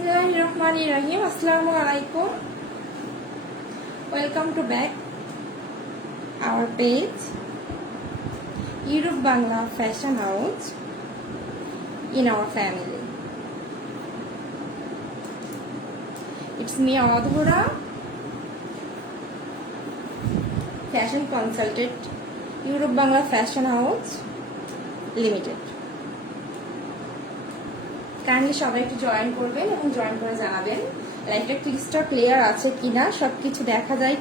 Bismillahirrahmanirrahim. Assalamu alaikum. Welcome to back our page Europe Bangla Fashion House in our family. It's me Adhura, fashion consultant, Europe Bangla Fashion House Limited. Kindly সবাই একটু join করবেন এবং join করে জানাবেন লাইভটা ক্লিস্টার clear আছে কিনা, সবকিছু দেখা যায়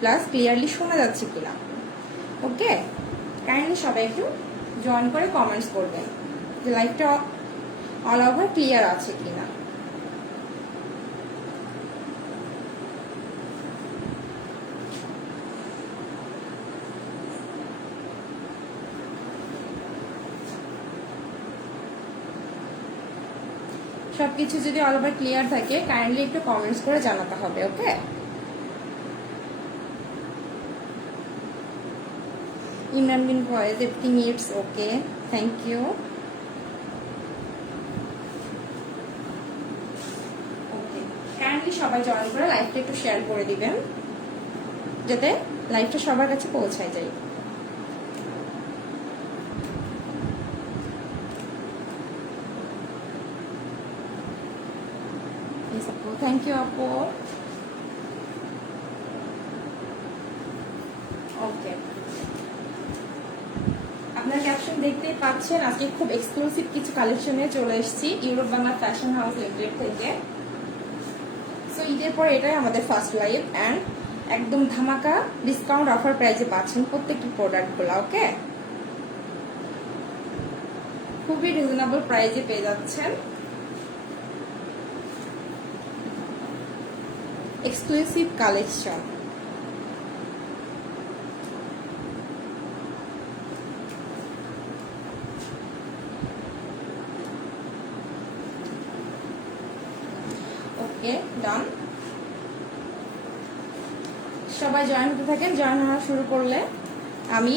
প্লাস ক্লিয়ারলি শোনা যাচ্ছে কিনা। ওকে, কাইন্ডলি সবাই একটু জয়েন করে কমেন্টস করবেন যে লাইভটা অল ওভার ক্লিয়ার আছে কিনা। সবকিছু যদি অল ওভার ক্লিয়ার থাকে কাইন্ডলি একটু কমেন্টস করে জানাতে হবে। Okay, Imran bin voice everything it's okay, thank you. Okay, kindly সবাই জয়েন করে লাইভটা একটু শেয়ার করে দিবেন যাতে লাইভটা সবার কাছে পৌঁছায় যায়। থ্যাংক ইউ আপু। ওকে, আপনার ক্যাপশন দেখতেই পাচ্ছেন আজকে খুব এক্সক্লুসিভ কিছু কালেকশনে চলে এসেছি Europe Bangla fashion house limited থেকে। সো ঈদের পর এটাই আমাদের ফার্স্ট লাইভ অ্যান্ড একদম ধামাকা ডিসকাউন্ট অফার প্রাইসে পাচ্ছেন প্রত্যেকটি প্রোডাক্টগুলো। ওকে, খুবই রিজনেবল প্রাইসে পেয়ে যাচ্ছেন exclusive collection. Okay, done. সবাই জয়েন করতে থাকেন। জয়েন হওয়া শুরু করলে আমি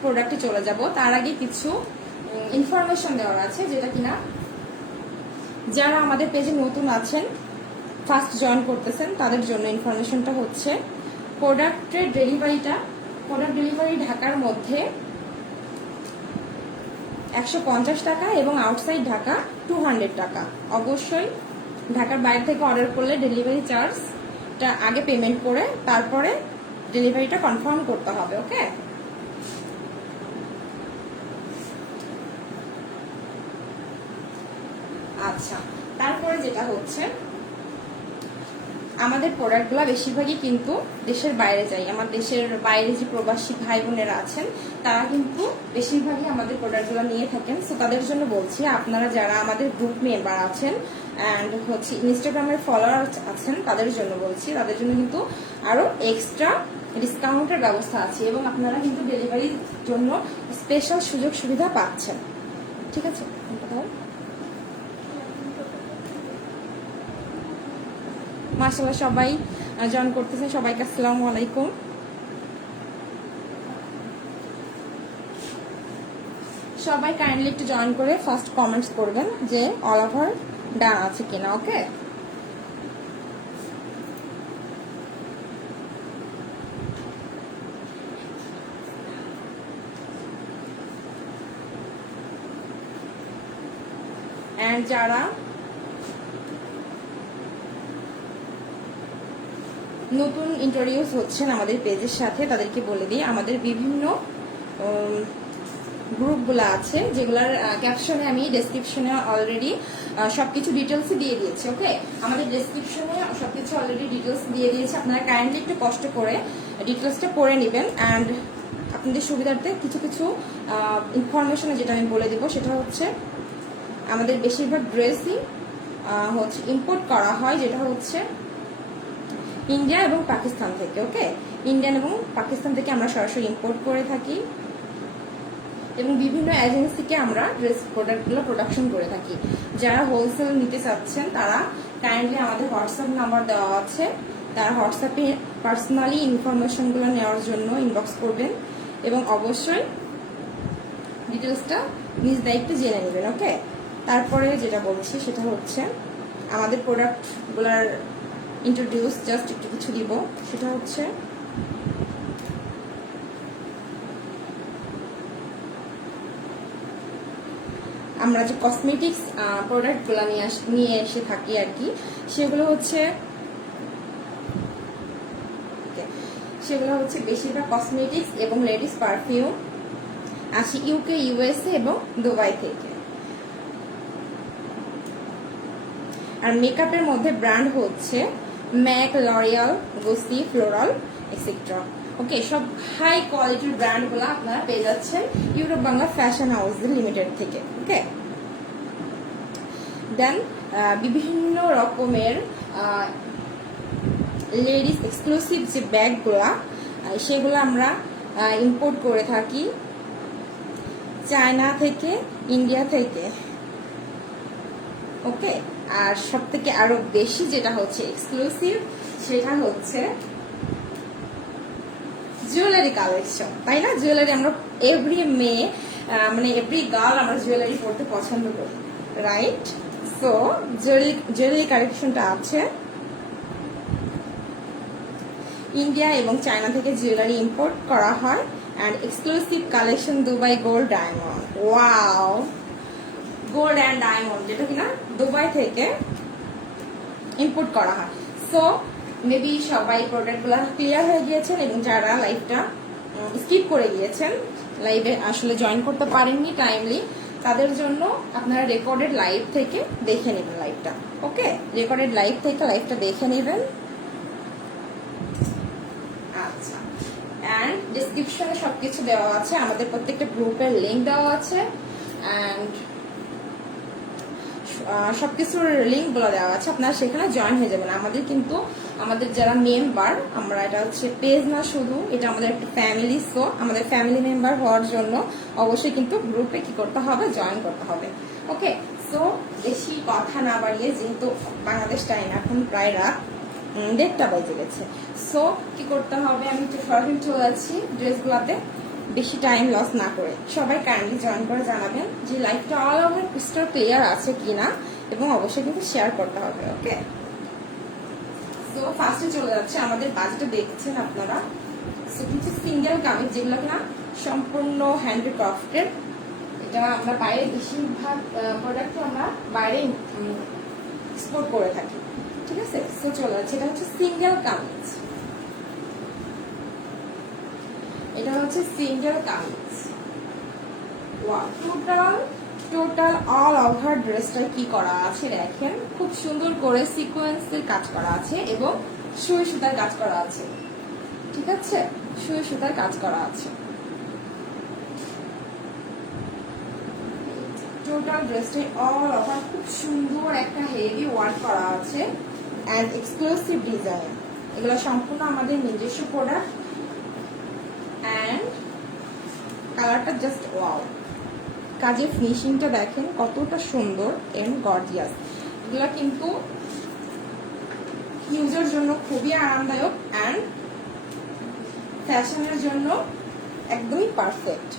প্রোডাক্টে চলে যাব। তার আগে কিছু ইনফরমেশন দেওয়ার আছে যেটা কিনা যারা আমাদের পেজে নতুন আছেন, ফার্স্ট জয়েন করতেছেন তাদের জন্য ইনফরমেশনটা হচ্ছে প্রোডাক্ট ডেলিভারি ঢাকার মধ্যে 150 টাকা এবং আউটসাইড ঢাকা 200 টাকা। অবশ্যই ঢাকার বাইরে থেকে অর্ডার করলে ডেলিভারি চার্জটা আগে পেমেন্ট করে তারপরে ডেলিভারিটা কনফার্ম করতে হবে। ওকে, আচ্ছা, তারপরে যেটা হচ্ছে আমাদের প্রোডাক্টগুলো বেশিরভাগই কিন্তু দেশের বাইরে যায়। আমার দেশের বাইরে যে প্রবাসী ভাই বোনেরা আছেন তারা কিন্তু বেশিরভাগই আমাদের প্রোডাক্টগুলো নিয়ে থাকেন। সো তাদের জন্য বলছি, আপনারা যারা আমাদের গ্রুপ মেম্বার আছেন অ্যান্ড হচ্ছে ইনস্টাগ্রামের ফলোয়ার আছেন তাদের জন্য বলছি, তাদের জন্য কিন্তু আরো এক্সট্রা ডিসকাউন্টের ব্যবস্থা আছে এবং আপনারা কিন্তু ডেলিভারির জন্য স্পেশাল সুযোগ সুবিধা পাচ্ছেন। ঠিক আছে, মাশাআল্লাহ সবাই জয়েন করতেছেন। সবাইকে আসসালামু আলাইকুম। সবাই কাইন্ডলি একটু জয়েন করে ফার্স্ট কমেন্টস করবেন যে অল ওভার ডান আছে কিনা। ওকে, এন্ড যারা নতুন ইন্ট্রোডিউস হচ্ছেন আমাদের পেজের সাথে তাদেরকে বলে দিই আমাদের বিভিন্ন গ্রুপগুলো আছে যেগুলোর ক্যাপশনে আমি ডেসক্রিপশনে অলরেডি সবকিছু ডিটেলস দিয়ে দিয়েছি। ওকে, আমাদের ডেসক্রিপশনে সবকিছু অলরেডি ডিটেলস দিয়ে দিয়েছি। আপনারা কাইন্ডলি একটু কষ্ট করে ডিটেলসটা পড়ে নেবেন অ্যান্ড আপনাদের সুবিধার্থে কিছু কিছু ইনফরমেশনে যেটা আমি বলে দেবো সেটা হচ্ছে আমাদের বেশিরভাগ ড্রেসই হচ্ছে ইম্পোর্ট করা হয়, যেটা হচ্ছে ইন্ডিয়া এবং পাকিস্তান থেকে। ওকে, ইন্ডিয়ান এবং পাকিস্তান থেকে আমরা সরাসরি ইম্পোর্ট করে থাকি এবং বিভিন্ন এজেন্সিকে আমরা ড্রেস প্রোডাক্টগুলো প্রোডাকশন করে থাকি। যারা হোলসেল নিতে চাচ্ছেন তারা কাইন্ডলি আমাদের হোয়াটসঅ্যাপ নাম্বার দেওয়া আছে, তারা হোয়াটসঅ্যাপে পার্সোনালি ইনফরমেশনগুলো নেওয়ার জন্য ইনবক্স করবেন এবং অবশ্যই ডিটেলসটা নিজ দায়িত্বে জেনে নেবেন। ওকে, তারপরে যেটা বলছি সেটা হচ্ছে আমাদের প্রোডাক্টগুলার ইন্ট্রোডিউস জাস্ট একটু কিছু দিব। সেটা হচ্ছে আমরা যে কসমেটিক্স প্রোডাক্টগুলো নিয়ে এসে থাকি আর কি, সেগুলো হচ্ছে বেশিরভাগ কসমেটিক্স এবং লেডিস পারফিউম আসে ইউকে, ইউএসএ এবং দুবাই থেকে। আর মেকআপের মধ্যে ব্র্যান্ড হচ্ছে MAC, L'Oreal, Gucci, floral etcetera. Okay, সব হাই কোয়ালিটির ব্র্যান্ডগুলো আপনারা পেয়ে যাচ্ছেন Europe Bangla fashion house limited থেকে। ওকে, দেন বিভিন্ন রকমের লেডিস এক্সক্লুসিভ যে ব্যাগগুলা, সেগুলো আমরা ইম্পোর্ট করে থাকি চায়না থেকে, ইন্ডিয়া থেকে। ওকে, আর সব থেকে আরো বেশি যেটা হচ্ছে এক্সক্লুসিভ, সেটা হচ্ছে জুয়েলারি কালেকশন, তাই না? জুয়েলারি আমরা এভরি মেয়ে মানে এভরি গার্ল আমরা জুয়েলারি পরতে পছন্দ করি, রাইট? সো জুয়েলারি কালেকশনটা আছে ইন্ডিয়া এবং চায়না থেকে জুয়েলারি ইম্পোর্ট করা হয়। And exclusive collection Dubai gold diamond. Wow, gold and diamond যেটা কিনা দুবাই থেকে ইম্পোর্ট করা হয়। সো মেবি সবাই প্রোডাক্টগুলো ক্লিয়ার হয়ে গিয়েছেন, এবং যারা লাইভটা স্কিপ করে গিয়েছেন, লাইভে আসলে জয়েন করতে পারেননি টাইমলি, তাদের জন্য আপনারা রেকর্ডেড লাইভ থেকে দেখে নেবেন লাইভটা। ওকে, রেকর্ডেড লাইভ থেকে লাইভটা দেখে নেবেন। আচ্ছা, অ্যান্ড ডিসক্রিপশনে সবকিছু দেওয়া আছে, আমাদের প্রত্যেকটা গ্রুপের লিঙ্ক দেওয়া আছে, অ্যান্ড সবকিছুর লিঙ্ক গুলো দেওয়া আছে, আপনারা সেখানে জয়েন হয়ে যাবেন। আমাদের যারা মেম্বার, আমরা এটা হচ্ছে পেজ না শুধু, এটা আমাদের একটা ফ্যামিলি। সো আমাদের ফ্যামিলি মেম্বার হওয়ার জন্য অবশ্যই কিন্তু গ্রুপে কি করতে হবে, জয়েন করতে হবে। ওকে, সো বেশি কথা না বাড়িয়ে, যেহেতু বাংলাদেশ টাইম এখন প্রায় রাত 1:30 বেজে গেছে, সো কি করতে হবে, আমি একটু সরাসরি চলে যাচ্ছি ড্রেসগুলোতে, বেশি টাইম লস না করে। সবাই কাইন্ডলি জয়েন করে জানাবেন যে লাইভটা অল ওভার ক্রিস্টাল ক্লিয়ার আছে কিনা, এবং অবশ্যই কিন্তু শেয়ার করতে হবে। ওকে, সো ফার্স্টে চলে যাচ্ছে, আমাদের বাজেটে দেখছেন আপনারা। সো কিছু সিঙ্গেল কামিজ যেগুলো কিনা সম্পূর্ণ হ্যান্ডক্রাফটেড, এটা আমরা বাইরে বেশিরভাগ প্রোডাক্ট আমরা বাইরে এক্সপোর্ট করে থাকি, ঠিক আছে? সো চলে যাচ্ছে, এটা হচ্ছে সিঙ্গেল কামিজ, এটা হচ্ছে single kameez. Wow, total all over ড্রেসটা কি করা আছে দেখেন, খুব সুন্দর করে সিকোয়েন্সের কাজ করা আছে এবং সুই সুতার কাজ করা আছে, ঠিক আছে? সুই সুতার কাজ করা আছে। টোটাল ড্রেসটা অল ওভার খুব সুন্দর একটা হেভি ওয়ার্ক করা আছে, অ্যান্ড এক্সক্লুসিভ ডিজাইন। এগুলো সম্পূর্ণ আমাদের নিজস্ব প্রোডাক্ট, অ্যান্ড কালারটা জাস্ট ওয়াও। কাজের ফিনিশিংটা দেখেন কতটা সুন্দর এন্ড গর্জিয়াস। এগুলো কিন্তু ইউজের জন্য খুবই আরামদায়ক, অ্যান্ড ফ্যাশনের জন্য একদমই পারফেক্ট,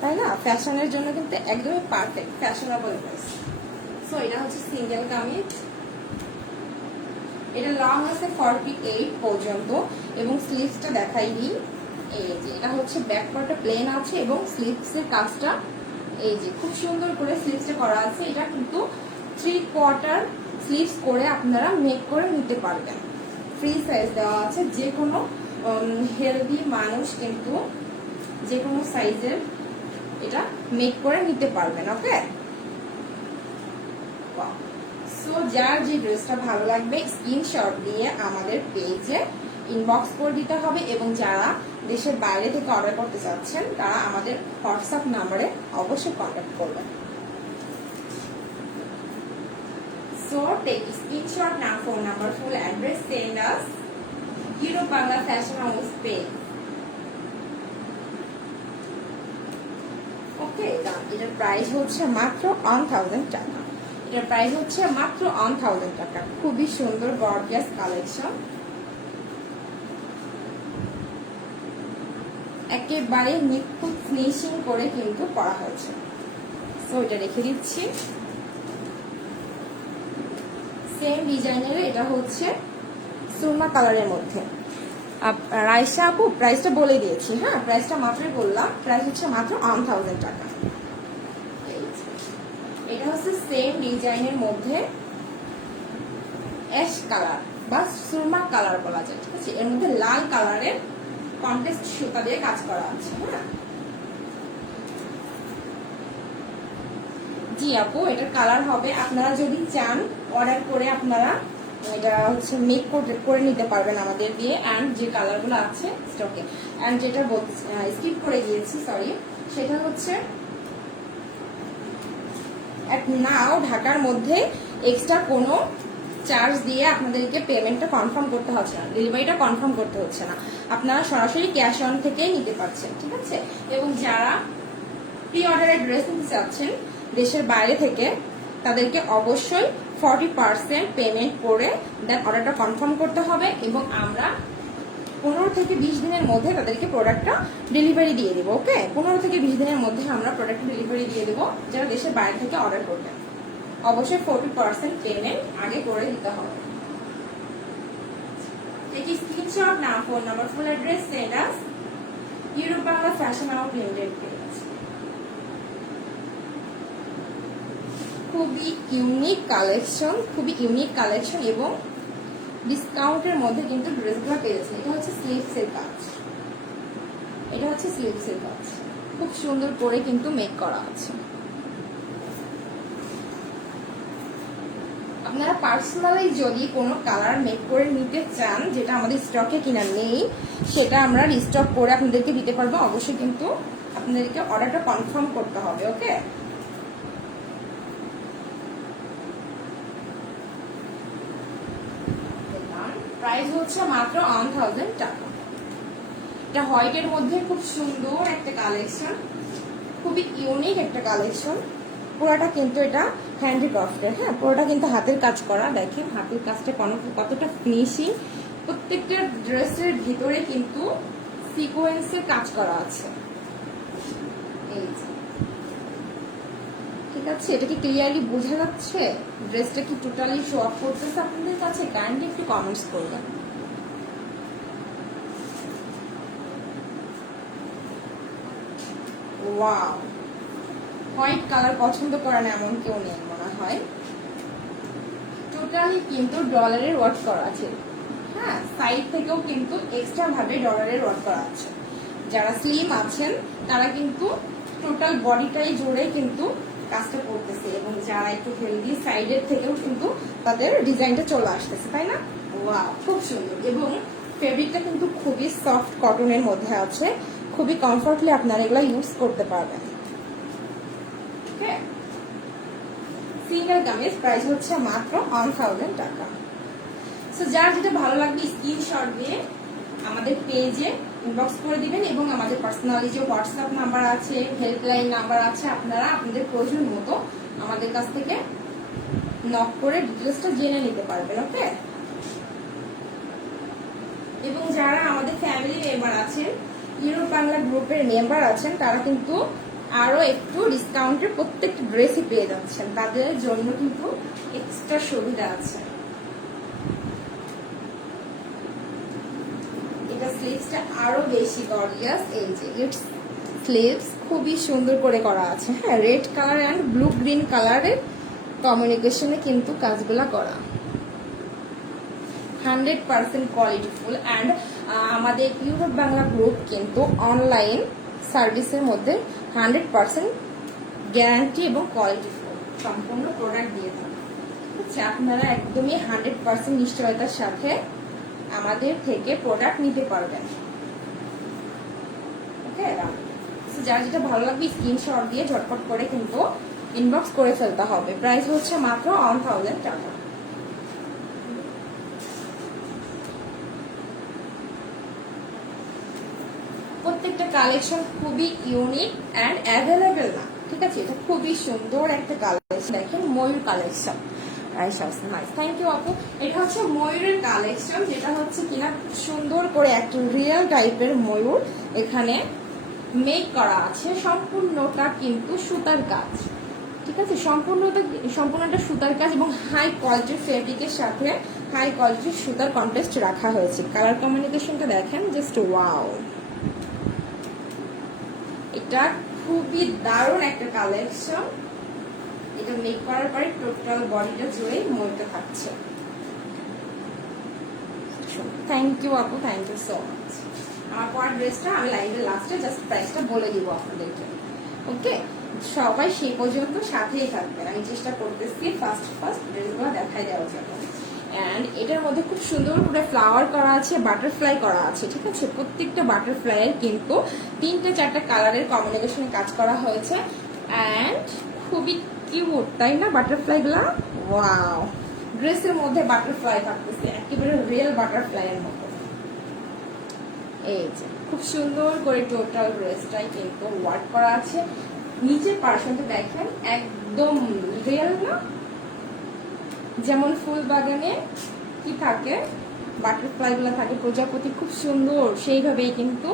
তাই না? ফ্যাশনের জন্য কিন্তু একদমই পারফেক্ট, ফ্যাশনেবল ড্রেস। সো এটা হচ্ছে সিঙ্গেল কামিজ, এটা লং আছে 48 পর্যন্ত, এবং স্লিভসটা দেখাই দিই। এই যে এটা হচ্ছে ব্যাক পার্টটা প্লেন আছে, এবং স্লিভসের কাজটা এই যে খুব সুন্দর করে স্লিভসটা করা আছে। এটা কিন্তু 3/4 স্লিভস করে আপনারা মেক করে নিতে পারবেন। ফ্রি সাইজ দেওয়া আছে, যে কোনো হেলদি মানুষ কিন্তু যে কোনো সাইজের এটা মেক করে নিতে পারবেন। ওকে, সো যার যে ড্রেসটা ভালো লাগবে স্ক্রিনশট দিয়ে আমাদের পেজে ইনবক্স করে দিতে হবে, এবং যারা দেশের বাইরে থেকে অর্ডার করতে চাচ্ছেন তারা আমাদের হোয়াটসঅ্যাপ নাম্বারে অবশ্যই কন্ট্যাক্ট করবেন। সো টেক স্ক্রিনশট, নাম, phone number, full address, send us Europe Bangla fashion house page. Okay, এটার প্রাইস হচ্ছে মাত্র 1000 টাকা। এটার প্রাইস হচ্ছে মাত্র 1000 টাকা। খুবই সুন্দর গর্জিয়াস কালেকশন, একেবারে নিখুঁত ফিনিশিং করে কিন্তু করা হয়েছে। সো এটা রেখে দিচ্ছি। সেম ডিজাইনের, এটা হচ্ছে সুরমা কালারের মধ্যে। রাইসা আপু প্রাইসটা বলে দিয়েছি, হ্যাঁ প্রাইসটা মাত্রই বললাম, প্রাইস হচ্ছে মাত্র 1000 টাকা। এটা হচ্ছে সেম ডিজাইনের মধ্যে অ্যাশ কালার বা সুরমা কালার বলা যায়, ঠিক আছে। এর মধ্যে লাল কালারের কন্ট্রাস্ট সুতা দিয়ে কাজ করা আছে, হ্যাঁ। জি আপু, এটার কালার হবে, আপনারা যদি চান অর্ডার করে আপনারা এটা হচ্ছে মেক করে নিতে পারবেন আমাদের দিয়ে। অ্যান্ড যে কালারগুলো আছে স্টকে, অ্যান্ড যেটা স্কিপ করে গিয়েছি সরি, সেটা হচ্ছে নাও ঢাকার মধ্যে এক্সট্রা কোনো চার্জ দিয়ে আপনাদেরকে পেমেন্টটা কনফার্ম করতে হচ্ছে না, ডেলিভারিটা কনফার্ম করতে হচ্ছে না, আপনারা সরাসরি ক্যাশ অন থেকেই নিতে পারছেন, ঠিক আছে। এবং যারা প্রি অর্ডারের ড্রেস নিতে চাচ্ছেন দেশের বাইরে থেকে, তাদেরকে অবশ্যই 40% পেমেন্ট করে দেন অর্ডারটা কনফার্ম করতে হবে, এবং আমরা 15 থেকে 20 দিনের মধ্যে তাদেরকে প্রোডাক্টটা ডেলিভারি দিয়ে দেবো। ওকে, 15 থেকে 20 দিনের মধ্যে আমরা প্রোডাক্ট ডেলিভারি দিয়ে দেবো যারা দেশের বাইরে থেকে অর্ডার করবেন। অবশ্যই 40% পেমেন্ট আগে করে দিতে হবে। এটি স্ক্রিনশট না, phone number, full address send us Europe Bangla fashion house limited page. খুবই ইউনিক কালেকশন এবং ডিসকাউন্টের মধ্যে কিন্তু ড্রেসগুলো পেয়েছে। এটা হচ্ছে স্লিভসের কাজ, খুব সুন্দর করে কিন্তু মেক করা আছে। আপনারা পার্সোনালি যদি কোনো কালার মেক করে নিতে চান, যেটা আমাদের স্টকে কিনা নেই, সেটা আমরা রিস্টক করে আপনাদেরকে দিতে পারবো। অবশ্যই কিন্তু আপনাদেরকে অর্ডারটা কনফার্ম করতে হবে। ওকে, প্রাইস হচ্ছে মাত্র 1000 টাকা। এটা হোয়াইটের মধ্যে খুব সুন্দর একটা কালেকশন, খুবই ইউনিক একটা কালেকশন। পুরোটা কিন্তু এটা হ্যান্ডিক্রাফটের, হ্যাঁ পুরোটা কিন্তু হাতের কাজ করা। দেখেন হাতের কাজটা কতটা ফিনিশিং, প্রত্যেকটা ড্রেসের ভিতরে কিন্তু সিকোয়েন্সের কাজ করা আছে। এই ঠিক আছে, এটা কি ক্লিয়ারলি বোঝা যাচ্ছে? ড্রেসটা কি টোটালি শো অফ করতেছে আপনাদের কাছে? কাইন্ডলি একটু কমেন্টস করবেন। ওয়াও, হোয়াইট কালার পছন্দ করেন এমন কেউ নেই মনে হয়। টোটালি কিন্তু ডলারের ওয়ার্ক করা আছে, হ্যাঁ সাইড থেকেও কিন্তু এক্সট্রা ভাবে ডলারের ওয়ার্ক করা আছে। যারা স্লিম আছেন তারা কিন্তু টোটাল বডিটাই জুড়ে কিন্তু কাজটা করতেছে, এবং যারা একটু হেলদি সাইডের থেকেও কিন্তু তাদের ডিজাইনটা চলে আসতেছে, তাই না? ওয়াও, খুব সুন্দর। এবং ফেব্রিকটা কিন্তু খুবই সফট কটনের মধ্যে আছে, খুবই কমফর্টলি আপনারা এগুলো ইউজ করতে পারবেন। সিঙ্গেল কামিজ প্রাইস হচ্ছে মাত্র 1000 টাকা। সো যার যেটা ভালো লাগবে স্ক্রিনশট দিয়ে আমাদের পেজে ইনবক্স করে দিবেন, এবং আমাদের পার্সোনালি যে হোয়াটসঅ্যাপ নাম্বার আছে, হেল্পলাইন নাম্বার আছে, আপনারা আপনাদের প্রয়োজন মতো আমাদের কাছ থেকে নক করে ডিটেলসটা জেনে নিতে পারবেন। ওকে, এবং যারা আমাদের ফ্যামিলি মেম্বার আছেন, ইউরোপ বাংলা গ্রুপের মেম্বার আছেন, তারা কিন্তু আরো একটু ডিসকাউন্টের প্রত্যেকটা ড্রেসই পেয়ে যাচ্ছেন, তাদের জন্য কিন্তু এক্সট্রা সুবিধা আছে। এটা স্লিভসটা আরো বেশি গর্জিয়াস, এই যে স্লিভস খুবই সুন্দর করে করা আছে, হ্যাঁ red colour and blue green কালারের কমিউনিকেশনে কিন্তু কাজগুলা করা। 100% কোয়ালিটিফুল। অ্যান্ড আমাদের ইউরোপ বাংলা গ্রুপ কিন্তু অনলাইন সার্ভিসের মধ্যে 100% গ্যারান্টি এবং কোয়ালিটিফুল সম্পূর্ণ প্রোডাক্ট দিয়ে থাকে। আচ্ছা, আপনারা একদমই 100% নিশ্চয়তার সাথে আমাদের থেকে প্রোডাক্ট নিতে পারবেন। ওকে, যার যেটা ভালো লাগবে স্ক্রিনশট দিয়ে ঝটপট করে কিন্তু ইনবক্স করে ফেলতে হবে। প্রাইস হচ্ছে মাত্র 1000 টাকা। প্রত্যেকটা কালেকশন খুবই ইউনিক অ্যান্ড অ্যাভেলেবেল না, ঠিক আছে। এটা খুবই সুন্দর একটা কালেকশন। দেখেন ময়ূর কালেকশন, থ্যাংক ইউ আপু। এটা হচ্ছে ময়ূরের কালেকশন, যেটা হচ্ছে কিনা সুন্দর করে একটা রিয়েল টাইপের ময়ূর এখানে মেক করা আছে। সম্পূর্ণটা কিন্তু সুতার কাজ, ঠিক আছে, সম্পূর্ণটা সুতার কাজ এবং হাই কোয়ালিটির ফেব্রিকের সাথে হাই কোয়ালিটির সুতার কন্ট্রাস্ট রাখা হয়েছে। কালার কম্বিনেশনটা দেখেন, জাস্ট ওয়াও, এটা খুবই দারুণ একটা কালেকশন। এটা মেক করার পরে টোটাল বডিটা জুড়ে মোড়িত থাকছে। থ্যাংক ইউ আপু, থ্যাংক ইউ সো মাচ। আমার পরের ড্রেসটা আমি লাইভের লাস্টে জাস্ট প্রাইসটা বলে দিব আপনাদেরকে। ওকে, সবাই সেই পর্যন্ত সাথেই থাকবেন। আমি চেষ্টা করতেছি ফার্স্ট ড্রেসগুলো দেখাই দেওয়ার জন্য। অ্যান্ড এটার মধ্যে খুব সুন্দর করে ফ্লাওয়ার করা আছে, বাটারফ্লাই করা আছে। ঠিক আছে, প্রত্যেকটা বাটারফ্লাইয়ের কিন্তু 3-4টা কালারের কম্বিনেশনে কাজ করা হয়েছে। অ্যান্ড খুবই কিউট, তাই না বাটারফ্লাইগুলো? ওয়াও, ড্রেসের মধ্যে বাটারফ্লাই থাকতেছে, একেবারে রিয়েল বাটারফ্লাইয়ের মতো। এই যে খুব সুন্দর করে টোটাল ড্রেসটাই কিন্তু ওয়ার্ক করা আছে। নিচের পার্সনটা দেখেন, একদম রিয়েল না, যেমন ফুল বাগানে কি থাকে বাটারফ্লাই গুলো থাকে, প্রজাপতি খুব সুন্দর সেইভাবেই কিন্তু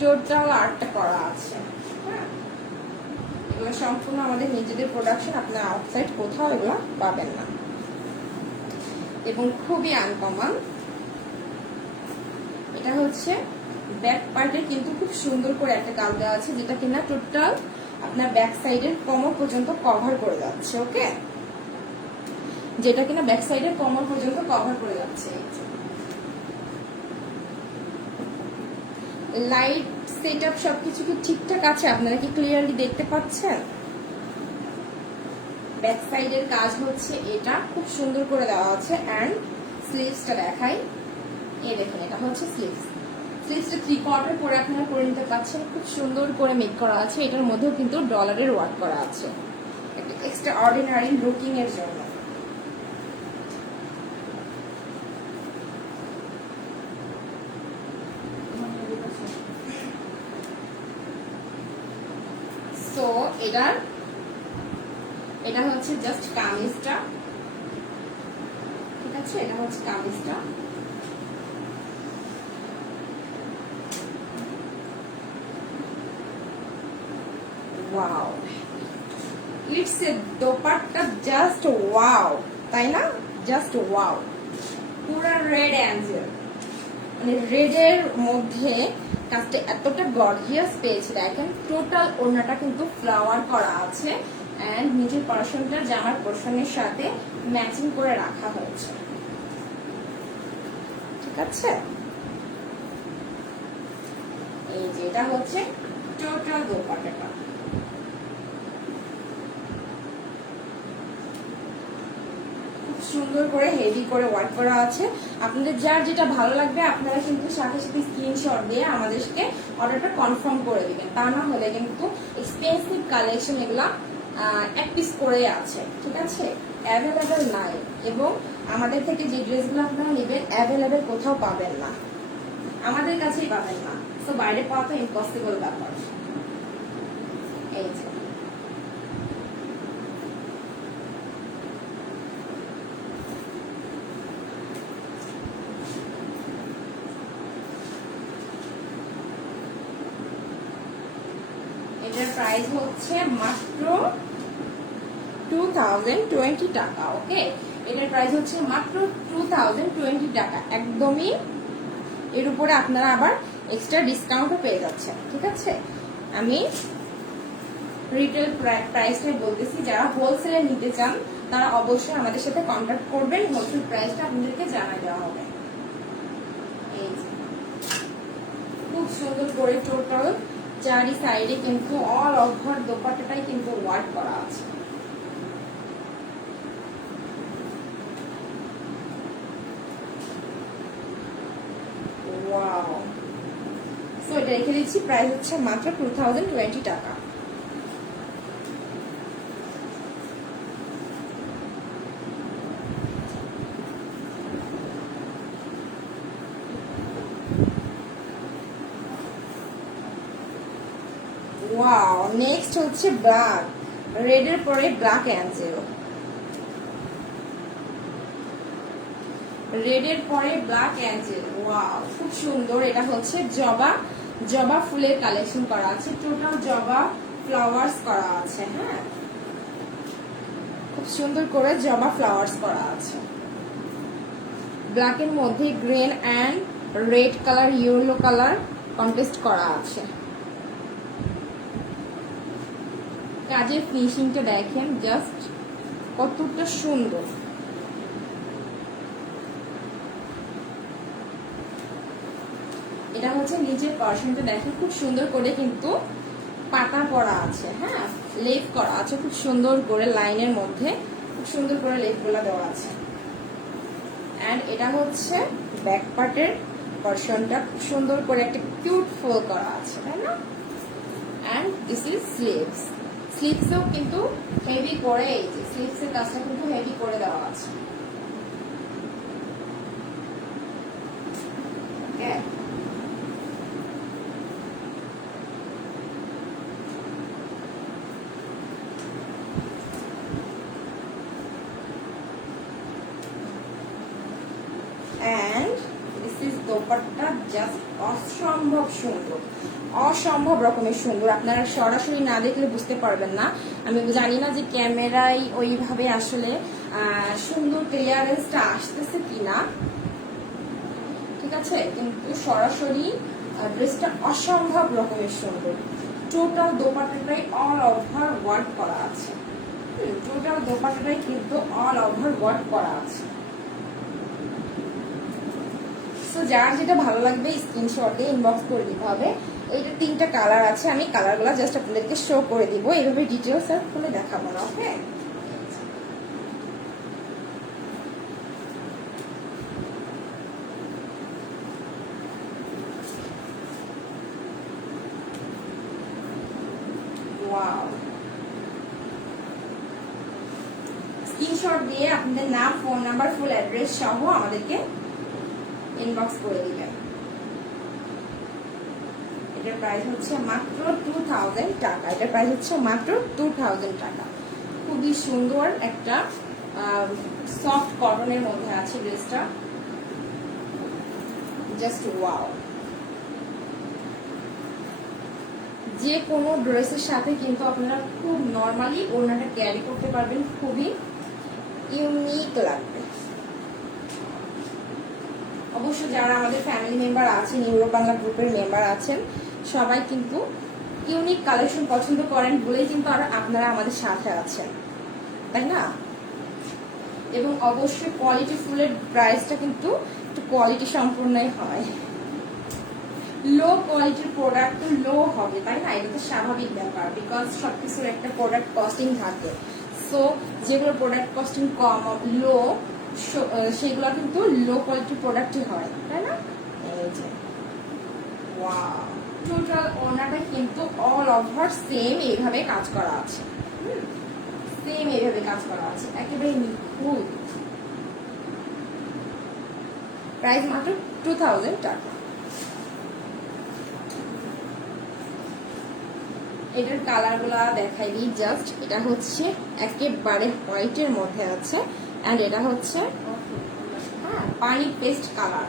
টোটাল আর্টটা করা আছে। হ্যাঁ, এগুলো সম্পূর্ণ আমাদের নিজেদের প্রোডাকশন, আপনার আউটসাইড কোথাও এগুলো পাবেন না এবং খুবই আনকমন। এটা হচ্ছে ব্যাক পার্টে কিন্তু খুব সুন্দর করে একটা কাজ দেওয়া আছে, যেটা কিনা টোটাল আপনার ব্যাক সাইডের কোমর পর্যন্ত কভার করে যাচ্ছে। ওকে, যেটা কিনা ব্যাক সাইডের কোমর পর্যন্ত কভার করে যাচ্ছে। লাইট সেটআপ সবকিছু কি ঠিকঠাক আছে? আপনারা কি ক্লিয়ারলি দেখতে পাচ্ছেন? ব্যাক সাইডের কাজ হচ্ছে এটা, খুব সুন্দর করে দেওয়া আছে। অ্যান্ড স্লিভসটা দেখাই, এই দেখেন, এটা হচ্ছে স্লিভসটা 3/4 করে আপনারা করে নিতে পারছেন। খুব সুন্দর করে মেক করা আছে। এটার মধ্যেও কিন্তু ডলারের ওয়ার্ক করা আছে, একটা এক্সট্রা অর্ডিনারি লুকিং এর জন্য। তো এটা হচ্ছে জাস্ট কামিজটা। ঠিক আছে, এটা হচ্ছে কামিজটা। Wow, it's a dupatta just wow, তাই না? জাস্ট ওয়াও, পুরা রেড অ্যাঞ্জেল, মানে রেডের মধ্যে কাজটা এতটা গর্জিয়াস পেয়েছে। দেখেন টোটাল ওড়নাটা কিন্তু ফ্লাওয়ার করা আছে। অ্যান্ড নিচের পোরশনটা জামার পোরশনের সাথে ম্যাচিং করে রাখা হয়েছে। ঠিক আছে, এই যে এটা হচ্ছে টোটাল দোপাট্টাটা। সুন্দর করে হেভি করে ওয়ার্ক করা আছে। আপনাদের যার যেটা ভালো লাগবে আপনারা কিন্তু সাথে সাথে স্ক্রিনশট দিয়ে আমাদেরকে অর্ডারটা কনফার্ম করে দিবেন। তা না হলে কিন্তু এক্সপেন্সিভ কালেকশন এগুলা এক পিস করে আছে। ঠিক আছে, অ্যাভেলেবেল নাই, এবং আমাদের থেকে যে ড্রেসগুলো আপনারা নেবেন অ্যাভেলেবেল কোথাও পাবেন না, আমাদের কাছেই পাবেন না। তো বাইরে পাওয়া তো ইম্পসিবল ব্যাপার। এই যে এটার প্রাইস হচ্ছে মাত্র 2020 টাকা। ওকে, এটার প্রাইস হচ্ছে মাত্র 2020 টাকা, একদমই। এর উপরে আপনারা আবার এক্সট্রা ডিসকাউন্টও পেয়ে যাচ্ছেন। ঠিক আছে, আমি রিটেল প্রাইসটাই বলতেছি। যারা হোলসেলে নিতে চান তারা অবশ্যই আমাদের সাথে কন্ট্যাক্ট করবেন, হোলসেল প্রাইসটা আপনাদেরকে জানাই দেওয়া হবে। এই খুব সুন্দর করে টোটাল চারি সাইডে কিন্তু অল ওভার দোপাট্টাটাই কিন্তু ওয়ার্ক করা আছে। ওয়াও, সো এটা রেখে দিচ্ছি, প্রাইস হচ্ছে মাত্র 2020 টাকা। ওয়াও, নেক্সট হচ্ছে ব্ল্যাক, রেডের পরে ব্ল্যাক অ্যাঞ্জেল, রেডের পরে ব্ল্যাক অ্যাঞ্জেল। ওয়াও, খুব সুন্দর। এটা হচ্ছে জবা ফুলের কালেকশন করা আছে, টোটাল জবা ফ্লাওয়ার্স করা আছে। হ্যাঁ, খুব সুন্দর করে জবা ফ্লাওয়ার্স করা আছে। ব্ল্যাকের মধ্যে green and red colour, yellow colour contrast করা আছে। কাজের ফিনিশিংটা দেখেন জাস্ট কতটা সুন্দর। এটা হচ্ছে নিচের পোরশনটা দেখেন, খুব সুন্দর করে কিন্তু পাতা পড়া আছে, হ্যাঁ, লেপ করা আছে খুব সুন্দর করে, লাইনের মধ্যে খুব সুন্দর করে লেপগুলো দেওয়া আছে। অ্যান্ড এটা হচ্ছে ব্যাক পার্টের পোরশনটা, খুব সুন্দর করে একটা কিউট ফোল করা আছে, তাই না? And this is sleeves. স্লিভসেও কিন্তু হেভি করে, এই যে স্লিভসের কাজটা কিন্তু হেভি করে দেওয়া আছে। ওকে, and this is dupatta, just অসম্ভব সুন্দর, অসম্ভব রকমের সুন্দর। আপনারা সরাসরি না দেখলে বুঝতে পারবেন না। আমি জানি না যে ক্যামেরায় ওইভাবে আসলে সুন্দর ক্লিয়ারেন্সটা আসতেছে কিনা, ঠিক আছে, কিন্তু সরাসরি ড্রেসটা অসম্ভব রকমের সুন্দর। টোটাল দোপাট্টাটাই অল ওভার ওয়ার্ক করা আছে। টোটাল দোপাট্টাটাই কিন্তু অল ওভার ওয়ার্ক করা আছে। সো যার যেটা ভালো লাগবে স্ক্রিনশট দিয়ে ইনবক্স করে দিতে হবে। এইটা 3টা কালার আছে, আমি কালারগুলো জাস্ট আপনাদেরকে শো করে দিব, এইভাবে ডিটেলস আর খুলে দেখাবো না। ওকে, ওয়াও। স্ক্রিনশট দিয়ে আপনাদের নাম, ফোন নাম্বার, ফুল অ্যাড্রেস সহ আমাদেরকে ইনবক্স করে দিবেন। এটার প্রাইস হচ্ছে মাত্র 2000 টাকা। এটার প্রাইস হচ্ছে মাত্র 2000 টাকা। খুবই সুন্দর একটা সফট কটনের মধ্যে আছে ড্রেসটা, জাস্ট ওয়াও। যে কোনো ড্রেসের সাথে কিন্তু আপনারা খুব নর্মালি ওড়নাটা ক্যারি করতে পারবেন, খুবই ইউনিক লাগবে। অবশ্য যারা আমাদের ফ্যামিলি মেম্বার আছেন, ইউরোপ বাংলা গ্রুপের মেম্বার আছেন, সবাই কিন্তু ইউনিক কালেকশন পছন্দ করেন বলেই কিন্তু আর আপনারা আমাদের সাথে আছেন, তাই না? এবং অবশ্যই কোয়ালিটি ফুলের প্রাইসটা কিন্তু একটু কোয়ালিটি সম্পূর্ণই হয়। লো কোয়ালিটির প্রোডাক্ট তো লো হবে, তাই না? এটা তো স্বাভাবিক ব্যাপার, বিকজ সবকিছুর একটা প্রোডাক্ট কস্টিং থাকে। সো যেগুলো প্রোডাক্ট কস্টিং কম, লো, সেগুলো কিন্তু লো কোয়ালিটির প্রোডাক্টই হয়, তাই না? এই যে ওয়াও, টোটাল ওনাটা কিন্তু অল ওভার সেম এইভাবে কাজ করা আছে, সেম এইভাবে কাজ করা আছে, একেবারে নিখুঁত। প্রাইস মাত্র 2000 টাকা। এটার কালার গুলা দেখাই দিই জাস্ট। এটা হচ্ছে একেবারে হোয়াইটের মধ্যে আছে, এন্ড এটা হচ্ছে হ্যাঁ পানি পেস্ট কালার,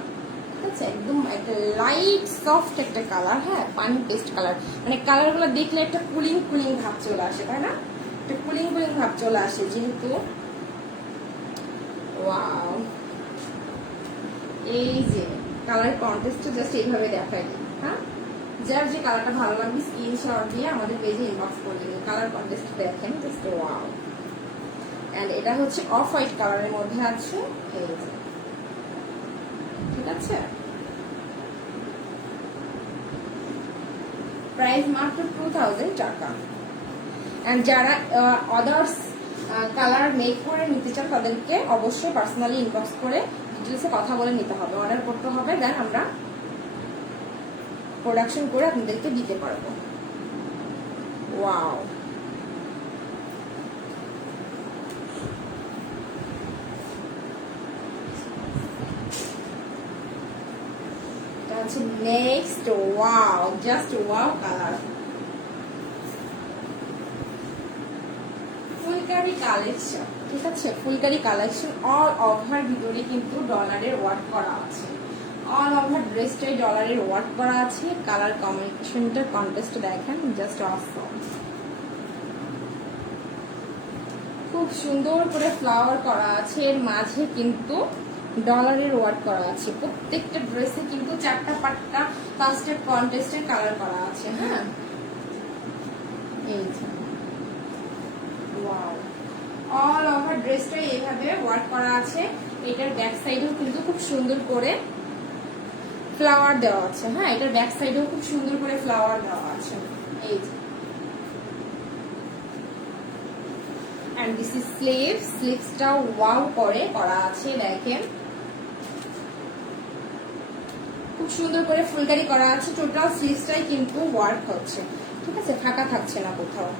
ঠিক আছে, একদম একটা লাইট সফট একটা কালার, হ্যাঁ পানি পেস্ট কালার। মানে কালার গুলো দেখলে একটা কুলিং কুলিং ভাব চলে আসে, তাই না? একটা কুলিং কুলিং ভাব চলে আসে যেহেতু। ওয়াও, এই যে কালার কন্ট্রাস্টটা জাস্ট এইভাবে দেখাই দিই। হ্যাঁ, যার যে কালারটা ভালো লাগবে স্ক্রিনশট দিয়ে আমাদের পেজে ইনবক্স করে দিন। কালার কন্ট্রাস্ট দেখেন জাস্ট ওয়াও। এন্ড এটা হচ্ছে অফ হোয়াইট কালারের মধ্যে আছে, এই যে, ঠিক আছে। প্রাইস মাত্র 2000 টাকা। এন্ড যারা আদার্স কালার মেক করে নিতে চান তাদেরকে অবশ্যই পার্সোনালি ইনবক্স করে ডিটেলসে কথা বলে নিতে হবে, অর্ডার করতে হবে, দেন আমরা প্রোডাকশন করে আপনাদেরকে দিতে পারবো। ওয়াও, এটা হচ্ছে next. Wow, just wow colour, phulkari collection, ঠিক আছে, ফুলকারি কালেকশন। অল ওভার ভিতরে কিন্তু ডলারের ওয়ার্ক করা আছে, অল ওভার ড্রেসটাই ডলারের ওয়ার্ক করা আছে। কালার কম্বিনেশনটা কন্ট্রাস্ট দেখেন জাস্ট অসম। খুব সুন্দর করে ফ্লাওয়ার করা আছে, এর মাঝে কিন্তু ডলারের ওয়ার্ক করা আছে। প্রত্যেকটা ড্রেসে কিন্তু 4টা 5টা কাস্টার্ড কন্ট্রাস্টের কালার করা আছে। হ্যাঁ, এই যে ওয়াও, অল ওভার ড্রেসটা এইভাবে ওয়ার্ক করা আছে। এটার ব্যাক সাইডেও কিন্তু খুব সুন্দর করে ফ্লাওয়ার দেওয়া আছে। হ্যাঁ, এটার ব্যাক সাইডেও খুব সুন্দর করে ফ্লাওয়ার দেওয়া আছে। এই যে, এন্ড দিস ইজ স্লিভস। স্লিভসটা ওয়াও করে করা আছে, দেখেন খুব সুন্দর করে ফুলকারি করা আছে। টোটাল স্লিভসটাই কিন্তু ওয়ার্ক হচ্ছে, ঠিক আছে, ফাঁকা থাকছে না কোথাও।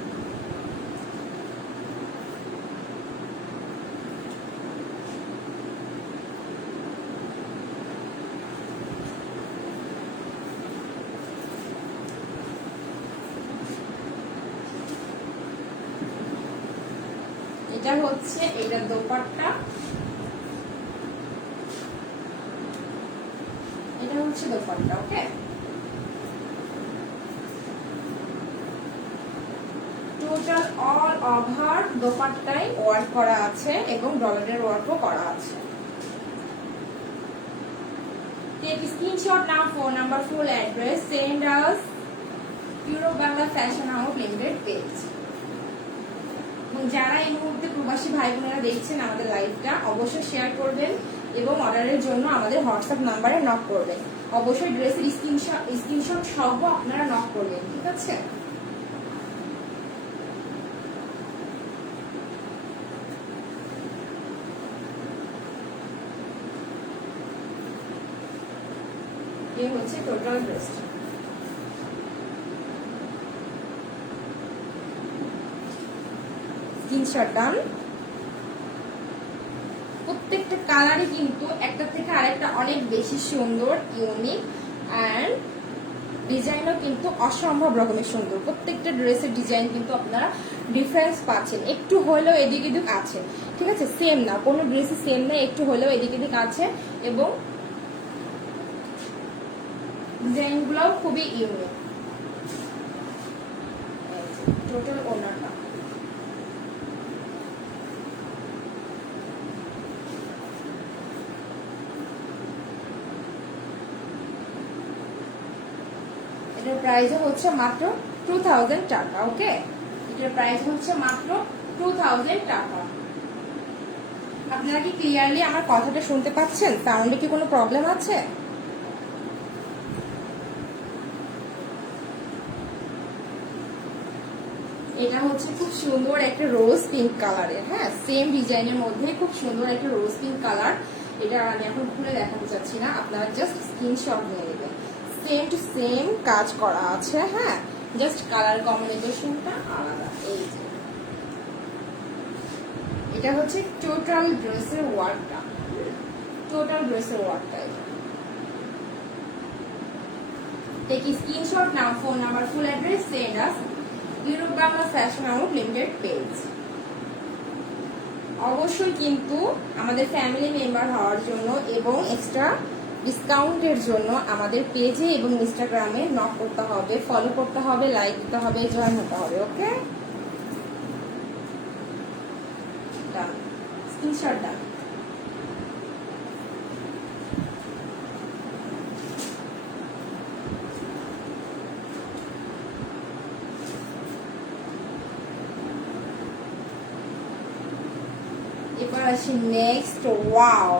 এটা হচ্ছে এটার দোপাট্টা, এটা হচ্ছে দোপাট্টা। ওকে, টোটাল অল ওভার দোপাট্টায় ওয়ার্ক করা আছে এবং ডলারের ওয়ার্কও করা আছে। Take a screenshot now, phone number, full address, send us Euro Bangla Fashion House Limited page. যারা এই মুহূর্তে প্রবাসী ভাই বোনেরা দেখছেন আমাদের লাইভটা, অবশ্যই শেয়ার করবেন এবং অর্ডারের জন্য আমাদের হোয়াটসঅ্যাপ নাম্বারে নক করবেন। অবশ্যই ড্রেসের স্ক্রিনশট সহ আপনারা নক করবেন, ঠিক আছে। এই হচ্ছে টোটাল ড্রেসটা। স্ক্রিনশট ডান। প্রত্যেকটা কালারই কিন্তু একটা থেকে আরেকটা অনেক বেশি সুন্দর, ইউনিক, অ্যান্ড ডিজাইনও কিন্তু অসম্ভব রকমের সুন্দর। প্রত্যেকটা ড্রেসের ডিজাইন কিন্তু আপনারা ডিফারেন্স পাচ্ছেন, একটু হলেও এদিক এদিক আছে, ঠিক আছে, সেম না, কোনো ড্রেসই সেম না, একটু হলেও এদিক এদিক আছে এবং ডিজাইনগুলোও খুবই ইউনিক। টোটাল ওনারটা এটার প্রাইস হচ্ছে মাত্র 2000 টাকা। ওকে, এটার প্রাইস হচ্ছে মাত্র 2000 টাকা। আপনারা কি ক্লিয়ারলি আমার কথাটা শুনতে পাচ্ছেন? সাউন্ডে কি কোনো প্রবলেম আছে? এটা হচ্ছে খুব সুন্দর একটা রোজ পিঙ্ক কালারের, হ্যাঁ, সেম ডিজাইনের মধ্যে খুব সুন্দর একটা রোজ পিঙ্ক কালার। এটা আমি এখন খুলে দেখাতে চাচ্ছি না, আপনারা জাস্ট স্ক্রিনশট নিয়ে নেবেন। সেম টু সেম কাজ করা আছে, হ্যাঁ, জাস্ট কালার কম্বিনেশনটা আলাদা। এই যে এটা হচ্ছে টোটাল ড্রেসের ওয়ার্কটা, টোটাল ড্রেসের ওয়ার্কটা। Take screenshot now, phone number, full address, send us Euro Bangla fashion house limited page. অবশ্যই কিন্তু আমাদের ফ্যামিলি মেম্বার হওয়ার জন্য এবং এক্সট্রা ডিসকাউন্টের জন্য আমাদের পেজে এবং ইনস্টাগ্রামে নক করতে হবে, ফলো করতে হবে, লাইক দিতে হবে, জয়েন হতে হবে। ওকে, ডান, স্ক্রিনশট ডান। এবার আসি নেক্সট। ওয়াও,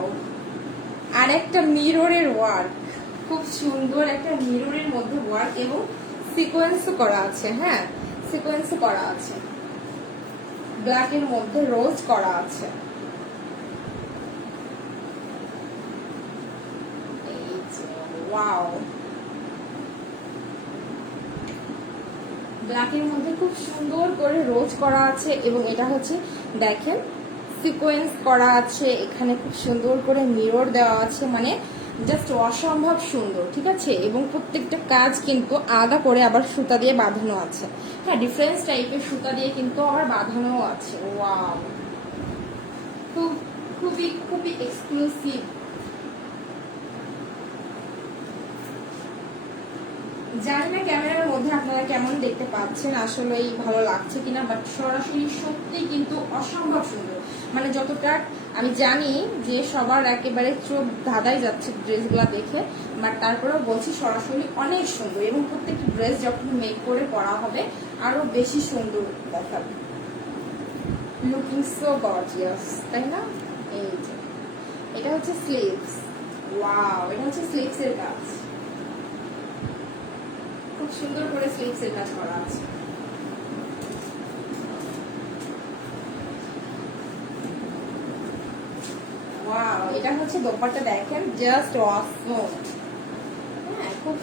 আর একটা মিররের ওয়ার্ক, খুব সুন্দর একটা মিররের মধ্যে ওয়ার্ক এবং সিকোয়েন্স করা আছে। হ্যাঁ, সিকোয়েন্স করা আছে, ব্ল্যাকের মধ্যে রোজ করা আছে। ওয়াও, ব্ল্যাকের মধ্যে খুব সুন্দর করে রোজ করা আছে এবং এটা হচ্ছে দেখেন সিকোয়েন্স করা আছে, এখানে খুব সুন্দর করে মিরর দেওয়া আছে, মানে জাস্ট অসম্ভব সুন্দর, ঠিক আছে। এবং প্রত্যেকটা কাজ কিন্তু আলাদা করে আবার সুতা দিয়ে বাঁধানো আছে, হ্যাঁ, ডিফারেন্স টাইপের সুতা দিয়ে কিন্তু আবার বাঁধানো আছে। ওয়াও, খুবই খুবই এক্সক্লুসিভ। জানি না ক্যামেরার মধ্যে আপনারা কেমন দেখতে পাচ্ছেন, আসলেই ভালো লাগছে কিনা, বাট সরাসরি সত্যি কিন্তু অসম্ভব সুন্দর। মানে যতটা আমি জানি যে সবার একেবারে চোখ ধাঁধাই যাচ্ছে ড্রেসগুলো দেখে, বাট তারপরেও বলছি সরাসরি অনেক সুন্দর, এবং প্রত্যেকটি ড্রেস যখন মেক করে পরা হবে আরো বেশি সুন্দর দেখাবে। লুকিং সো গর্জিয়াস, তাই না? এই যে এটা হচ্ছে স্লিভস। ওয়াও, এটা হচ্ছে স্লিভস এর কাজ, খুব সুন্দর করে স্লিভস এর কাজ করা আছে। ওয়াও, এটা হচ্ছে দোপাট্টা, দেখেন জাস্ট অসম। হ্যাঁ, খুব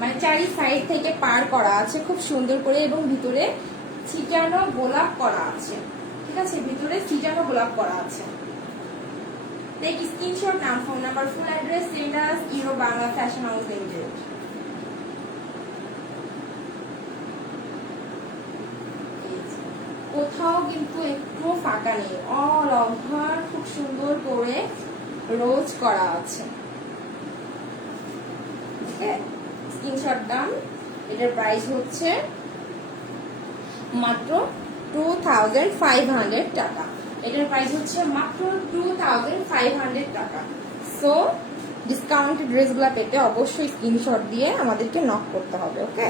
মানে চারি সাইড থেকে পার করা আছে খুব সুন্দর করে, এবং ভিতরে ছিটানো গোলাপ করা আছে। ঠিক আছে, ভিতরে ছিটানো গোলাপ করা আছে। টেক স্ক্রিনশট, নাম, phone number, full address, send us Euro Bangla fashion house limited. কোথাও কিন্তু একটু ফাঁকা নেই, অল ওভার খুব সুন্দর করে রোজ করা আছে। স্ক্রিনশট ডান। এটার প্রাইস হচ্ছে মাত্র 2500 টাকা। এটার প্রাইস হচ্ছে মাত্র 2500 টাকা। সো ডিসকাউন্টেড ড্রেসগুলো পেতে অবশ্যই স্ক্রিনশট দিয়ে আমাদেরকে নক করতে হবে। ওকে,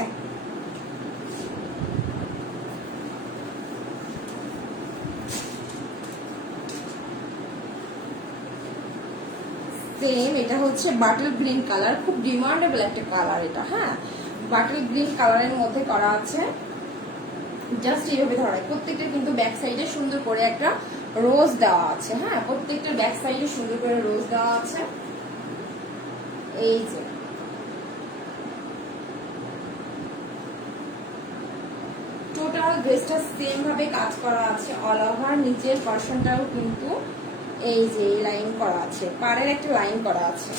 সেম এটা হচ্ছে বাটল গ্রিন কালার, খুব ডিমান্ডেবল একটা কালার এটা। হ্যাঁ, বাটল গ্রিন কালারের মধ্যে করা আছে, জাস্ট এইভাবে ধরায়। প্রত্যেকটা কিন্তু ব্যাক সাইডে সুন্দর করে একটা রোজ দেওয়া আছে। হ্যাঁ, প্রত্যেকটা ব্যাক সাইডে সুন্দর করে রোজ দেওয়া আছে। এই যে টোটাল ড্রেসটা সেম ভাবে কাজ করা আছে, অল ওভার। নিচের পর্শনটাও কিন্তু এই যে লাইন করা আছে, পাড়ের একটা লাইন করা আছে।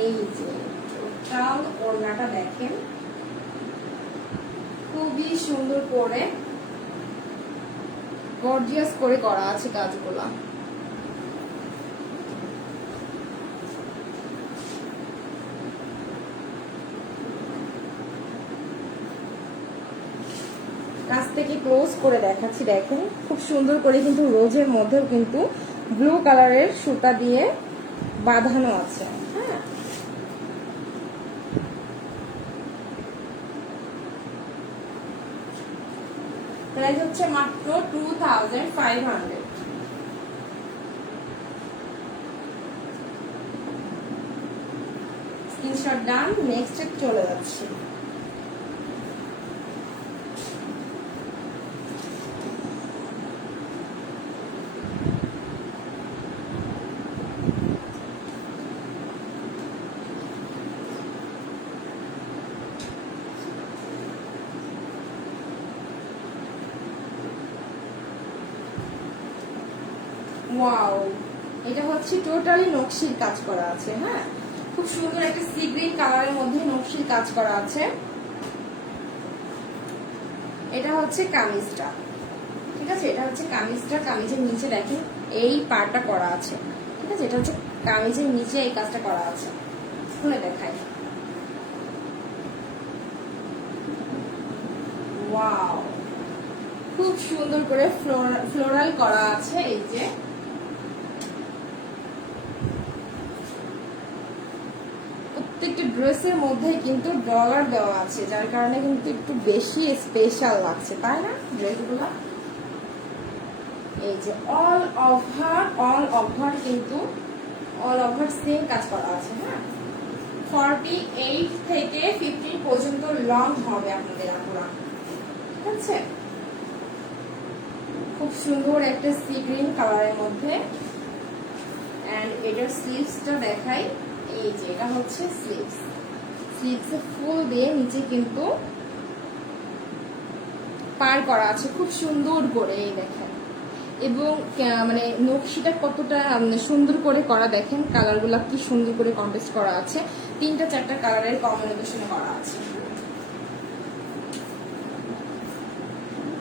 এই যে টোটাল ওড়নাটা দেখেন, খুবই সুন্দর করে গর্জিয়াস করে করা আছে কাজগুলা। কাছ থেকে ক্লোজ করে দেখাচ্ছি, দেখেন খুব সুন্দর করে কিন্তু রোজের মধ্যেও কিন্তু ব্লু কালারের সুতা দিয়ে বাঁধানো আছে। হ্যাঁ, প্রাইস হচ্ছে মাত্র 2500। স্ক্রিনশট ডান, নেক্সট চলে যাচ্ছে। ওয়াও, এটা হচ্ছে টোটালি নকশির কাজ করা আছে। হ্যাঁ, খুব সুন্দর একটা সি গ্রিন কালারের মধ্যে নকশির কাজ করা আছে। এটা হচ্ছে কামিজটা। ঠিক আছে, এটা হচ্ছে কামিজটা। কামিজের নিচে দেখেন এই পাড়টা করা আছে। ঠিক আছে, এটা হচ্ছে কামিজের নিচে এই কাজটা করা আছে। খুলে দেখাই। ওয়াও, খুব সুন্দর করে ফ্লোরাল করা আছে। এই যে প্রত্যেকটা ড্রেসের মধ্যে কিন্তু ডলার দেওয়া আছে, যার কারণে কিন্তু একটু বেশি স্পেশাল লাগছে, তাই না ড্রেসগুলো? এই যে অল ওভার কিন্তু অল ওভার সেম কাজ করা আছে। হ্যাঁ, 48 থেকে 50 পর্যন্ত লং হবে আপনাদের আপুরা। ঠিক আছে, খুব সুন্দর একটা সি গ্রিন কালারের মধ্যে। এন্ড এটার স্লিভসটা দেখাই। এই যে এটা হচ্ছে স্লিভস, স্লিভসে ফুল দিয়ে নিচে কিন্তু পার করা আছে খুব সুন্দর করে। এই দেখেন, এবং মানে নকশিটা কতটা সুন্দর করে করা, দেখেন কালারগুলো কি সুন্দর করে কন্টেস্ট করা আছে। 3-4টা কালারের কম্বিনেশনে করা আছে।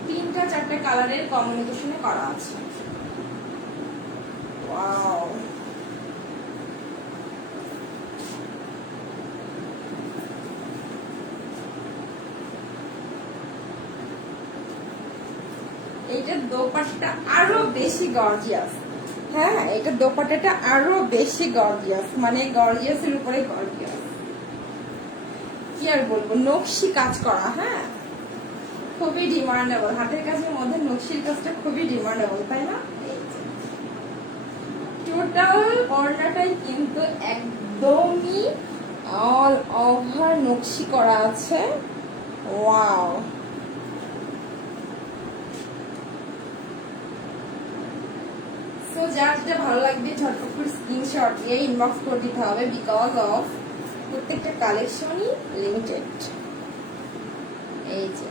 3-4টা কালারের কম্বিনেশনে করা আছে। ওয়াও, এইটার দোপাট্টা আরো বেশি গর্জিয়াস। হ্যাঁ, এটার দোপাট্টাটা আরো বেশি গর্জিয়াস, মানে গর্জিয়াসের উপরে গর্জিয়াস। কি আর বলবো, নকশি কাজ করা। হ্যাঁ, খুবই ডিমান্ডেবল, হাতের কাজের মধ্যে নকশির কাজটা খুবই ডিমান্ডেবল, তাই না? টোটাল ওড়নাটাই কিন্তু একদমই অল ওভার নকশি করা আছে। ওয়াও, সো যার যেটা ভালো লাগবে ঝটপট করে স্ক্রিনশট দিয়ে ইনবক্স করে দিতে হবে, বিকজ অফ প্রত্যেকটা কালেকশনই লিমিটেড। এই যে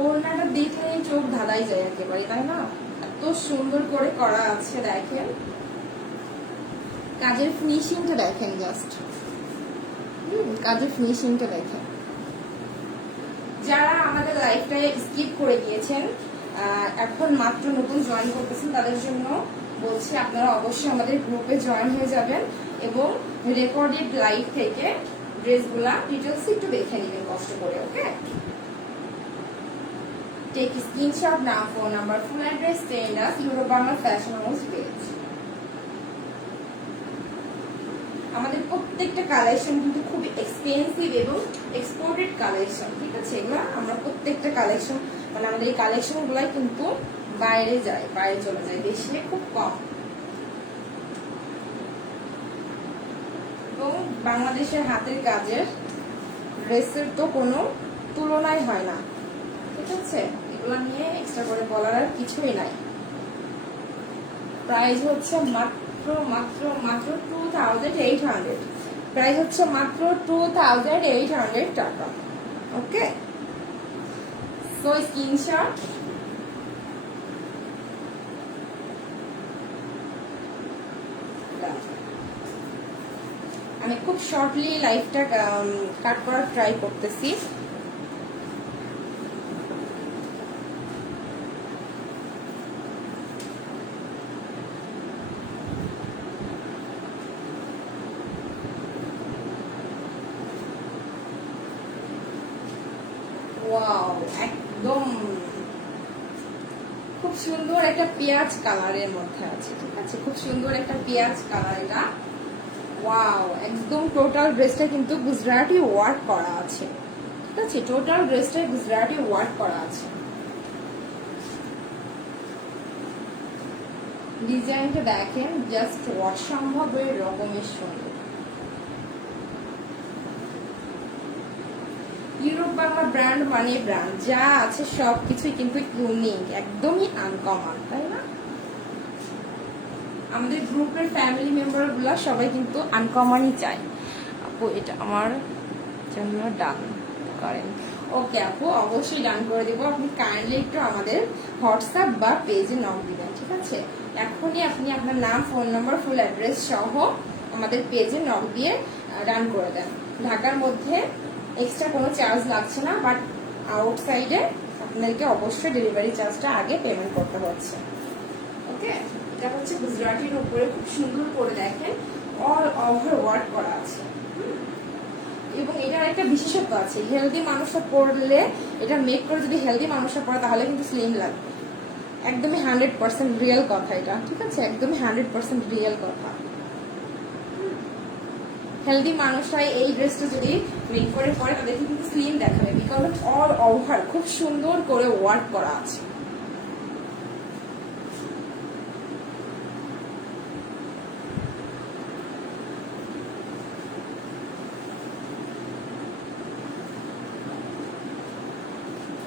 ওড়নাটা দেখলে চোখ ধাঁধাই যায় একেবারে, তাই না? এত সুন্দর করে করা আছে, দেখেন কাজের ফিনিশিংটা দেখেন, জাস্ট কাজের ফিনিশিংটা দেখেন। যারা আমাদের লাইফটাই স্কিপ করে গিয়েছেন, এখন মাত্র নতুন জয়েন করতেছেন, তাদের জন্য বলছি আপনারা অবশ্যই আমাদের গ্রুপে জয়েন হয়ে যাবেন এবং রেকর্ডেড লাইভ থেকে ড্রেসগুলা ডিটেলস একটু দেখে নেবেন কষ্ট করে। ওকে, টেক স্ক্রিনশট, নাম, phone number, full address, send us Euro Bangla fashion house page. আমাদের প্রত্যেকটা কালেকশন কিন্তু খুব এক্সপেন্সিভ এবং এক্সপোর্টেড কালেকশন, ঠিক আছে? এগুলো আমরা প্রত্যেকটা কালেকশন, মানে আমাদের এই কালেকশন গুলাই কিন্তু বাইরে যায়, বাইরে চলে যায়, দেশে খুব কম। এবং বাংলাদেশের হাতের কাজের ড্রেসের তো কোনো তুলনাই হয় না, ঠিক আছে? এগুলো নিয়ে এক্সট্রা করে বলার আর কিছুই নাই। প্রাইস হচ্ছে মাত্র মাত্র মাত্র 2800, প্রাইস হচ্ছে মাত্র 2800 টাকা। ওকে, সো স্ক্রিনশট আমি খুব শর্টলি লাইফটা কাট করার ট্রাই করতেছি। ওয়াও, একদম খুব সুন্দর একটা পেঁয়াজ কালারের মধ্যে আছে, ঠিক আছে? খুব সুন্দর একটা পেঁয়াজ কালার এটা। ওয়াও, একদম টোটাল ড্রেসটা কিন্তু গুজরাটি ওয়ার্ক করা আছে, ঠিক আছে? টোটাল ড্রেসটা গুজরাটি ওয়ার্ক করা আছে। ডিজাইনটা দেখেন, জাস্ট অসম্ভব রকমের সুন্দর। ইউরোপ বাংলা ব্র্যান্ড মানে ব্র্যান্ড, যা আছে সবকিছুই কিন্তু ইউনিক, একদমই আনকমন, তাই না? আমাদের গ্রুপের ফ্যামিলি মেম্বার গুলা সবাই কিন্তু আনকমনই চায়। আপু এটা আমার জন্য ডান করেন। ওকে আপু, অবশ্যই ডান করে দেবো। আপনি কাইন্ডলি একটু আমাদের হোয়াটসঅ্যাপ বা পেজে নক দিবেন, ঠিক আছে? এখনই আপনি আপনার নাম, ফোন নাম্বার, ফুল অ্যাড্রেস সহ আমাদের পেজে নক দিয়ে ডান করে দেন। ঢাকার মধ্যে এক্সট্রা কোনো চার্জ লাগছে না, বাট আউটসাইডে আপনাদেরকে অবশ্যই ডেলিভারি চার্জটা আগে পেমেন্ট করতে হচ্ছে। ওকে, এটা হচ্ছে গুজরাটির উপরে খুব সুন্দর করে দেখেন অল ওভার ওয়ার্ক করা আছে। এবং এটার একটা বিশেষত্ব আছে, হেলদি মানুষরা পরলে, এটা মেক করে যদি হেলদি মানুষরা পরে তাহলে কিন্তু স্লিম লাগবে। একদমই 100% রিয়েল কথা এটা, ঠিক আছে? একদমই 100% রিয়েল কথা। হেলদি মানুষরাই এই ড্রেসটা যদি মেক করে পরে তাদেরকে কিন্তু স্লিম দেখাবে, বিকজ অল ওভার খুব সুন্দর করে ওয়ার্ক করা আছে।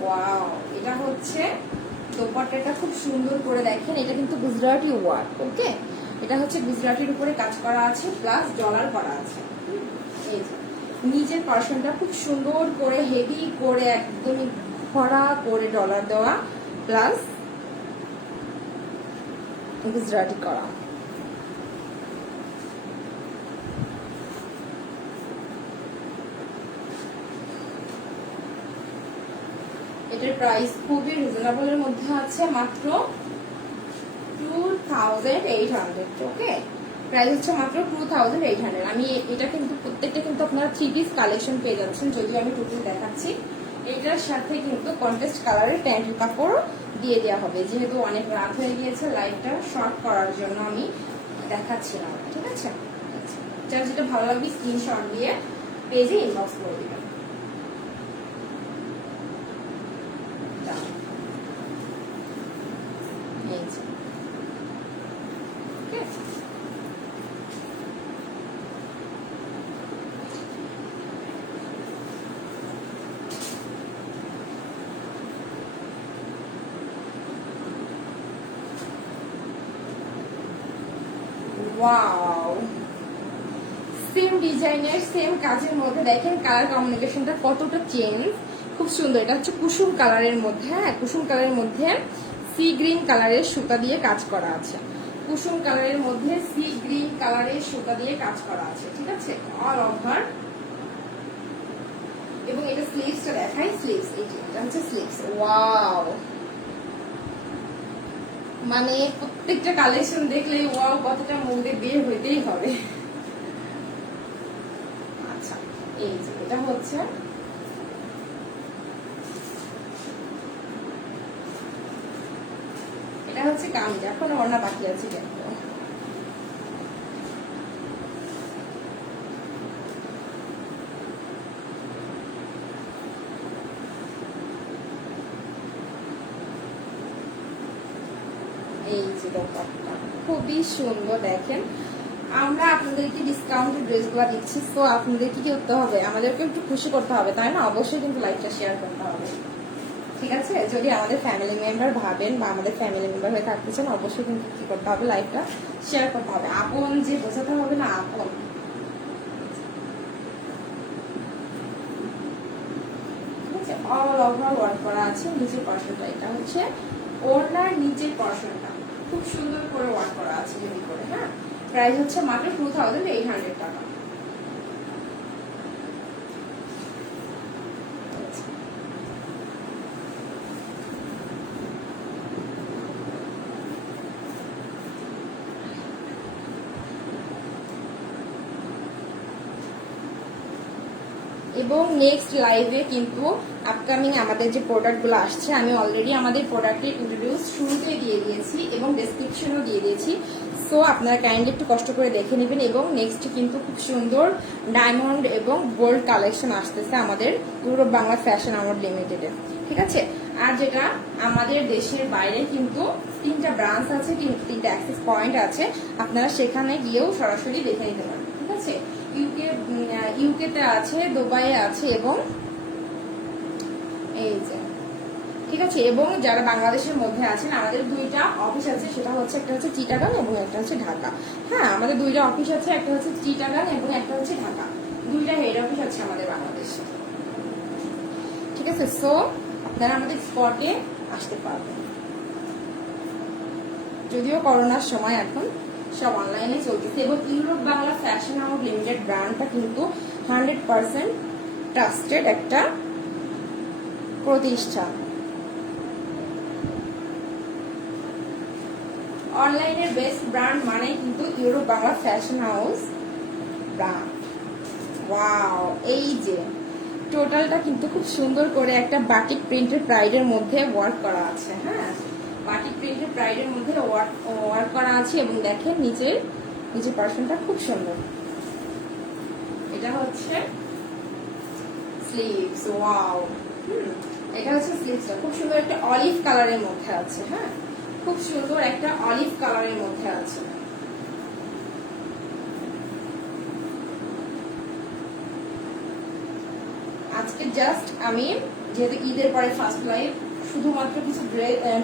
ওয়াও, এটা হচ্ছে দোপাট্টাটা খুব সুন্দর করে দেখেন, এটা কিন্তু গুজরাটি ওয়ার্ক। ওকে, এটা হচ্ছে গুজরাটির উপরে কাজ করা আছে, প্লাস ডলার করা আছে। এই যে নিচের পার্সনটা খুব সুন্দর করে হেভি করে একদমই ভরা করে ডলার দেওয়া, প্লাস গুজরাটি করা। এটার প্রাইস খুবই রিজনেবলের মধ্যে আছে, মাত্র 2800। ওকে, প্রাইস হচ্ছে মাত্র 2800। আমি এটা কিন্তু প্রত্যেকটা কিন্তু আপনারা 3 পিস কালেকশন পেয়ে যাচ্ছেন, যদিও আমি টোটাল দেখাচ্ছি। এটার সাথে কিন্তু কন্ট্রাস্ট কালারের প্যান্টের কাপড় দিয়ে দেওয়া হবে, যেহেতু অনেক রাত হয়ে গিয়েছে লাইভটা শর্ট করার জন্য আমি দেখাচ্ছিলাম। ঠিক আছে, যার যেটা ভালো লাগবে স্ক্রিনশট দিয়ে পেজে ইনবক্স করে দিবেন। ওয়াও, সেম ডিজাইনের সেম কাজের মধ্যে দেখেন কালার কম্বিনেশনটা কতটা চেঞ্জ, খুব সুন্দর। এটা হচ্ছে কুসুম কালারের মধ্যে, হ্যাঁ কুসুম কালারের মধ্যে সি গ্রিন কালারের সুতা দিয়ে কাজ করা আছে, কুসুম কালারের মধ্যে সি গ্রিন কালারের সুতা দিয়ে কাজ করা আছে। ঠিক আছে, অল ওভার। এবং এটা স্লিভসটা দেখাই, স্লিভস এটা হচ্ছে স্লিভস। ওয়াও, মানে প্রত্যেকটা কালেকশন দেখলে ওয়াও কতটা মুখে বের হইতেই হবে। আচ্ছা, এই যে এটা হচ্ছে কামিজ, এখন ওড়না বাকি আছে কিন্তু। এই যে দোপাট্টা খুবই সুন্দর দেখেন। আমরা আপনাদেরকে ডিসকাউন্টেড ড্রেসগুলো দিচ্ছি, তো আপনাদেরকে কি করতে হবে, আমাদেরকে একটু খুশি করতে হবে, তাই না? অবশ্যই কিন্তু লাইভটা শেয়ার করতে হবে। ঠিক আছে, যদি আমাদের ফ্যামিলি মেম্বার ভাবেন বা আমাদের ফ্যামিলি মেম্বার হয়ে থাকতে চান, অবশ্যই কিন্তু কি করতে হবে, লাইভটা শেয়ার করতে হবে। আপন যে বোঝাতে হবে না, আপন। ঠিক আছে, অল ওভার ওয়ার্ক করা আছে। নিচের পর্শনটা এটা হচ্ছে ওড়নার নিচের পর্শনটা খুব সুন্দর করে ওয়ার্ক করা আছে হেভি করে। হ্যাঁ, প্রাইস হচ্ছে মাত্র 2800 টাকা। এবং নেক্সট লাইভে কিন্তু আপকামিং আমাদের যে প্রোডাক্টগুলো আসছে, আমি অলরেডি আমাদের প্রোডাক্টের ইন্ট্রোডিউস শুরুতে দিয়ে দিয়েছি এবং ডেসক্রিপশনও দিয়ে দিয়েছি। সো আপনারা কাইন্ডলি একটু কষ্ট করে দেখে নেবেন। এবং নেক্সট কিন্তু খুব সুন্দর ডায়মন্ড এবং গোল্ড কালেকশন আসতেছে আমাদের ইউরোপ বাংলা ফ্যাশন আওয়ার্ড লিমিটেডে। ঠিক আছে, আর যেটা আমাদের দেশের বাইরে কিন্তু 3টা ব্রাঞ্চ আছে, 3টা অ্যাক্সেস পয়েন্ট আছে, আপনারা সেখানে গিয়েও সরাসরি দেখে নিতে পারেন। ঠিক আছে, ইউকেতে আছে, দুবাইয়ে আছে এবং এই যে ঠিক আছে, এবং যারা বাংলাদেশের মধ্যে আছেন, আমাদের 2টা অফিস আছে, সেটা হচ্ছে একটা হচ্ছে চিটাগাং এবং একটা হচ্ছে ঢাকা। হ্যাঁ, আমাদের 2টা অফিস আছে, একটা হচ্ছে চিটাগাং এবং একটা হচ্ছে ঢাকা। 2টা হেড অফিস আছে আমাদের বাংলাদেশে। ঠিক আছে, সো আপনারা আমাদের স্পটে আসতে পারবেন। যদিও করোনার সময় এখন সব অনলাইনে চলতেছে, এবং Europe Bangla fashion award limited ব্র্যান্ডটা কিন্তু 100% ট্রাস্টেড একটা প্রতিষ্ঠান। অনলাইনের বেস্ট ব্র্যান্ড মানে কিন্তু Europe Bangla fashion house brand. Wow, এই যে টোটালটা কিন্তু খুব সুন্দর করে একটা বাটিক প্রিন্টের প্রাইডের মধ্যে ওয়ার্ক করা আছে। হ্যাঁ, বাটিক প্রিন্টের প্রাইডের মধ্যে ওয়ার্ক করা আছে, এবং দেখেন নিচের পার্সনটা খুব সুন্দর। এটা হচ্ছে স্লিভস। ওয়াও, এটা হচ্ছে স্লিভসটা খুব সুন্দর একটা অলিভ কালারের মধ্যে আছে। হ্যাঁ, খুব সুন্দর একটা অলিভ কালারের মধ্যে আছে। আজকে জাস্ট আমি যেহেতু ঈদের পরে ফার্স্ট লাইভ, শুধুমাত্র কিছু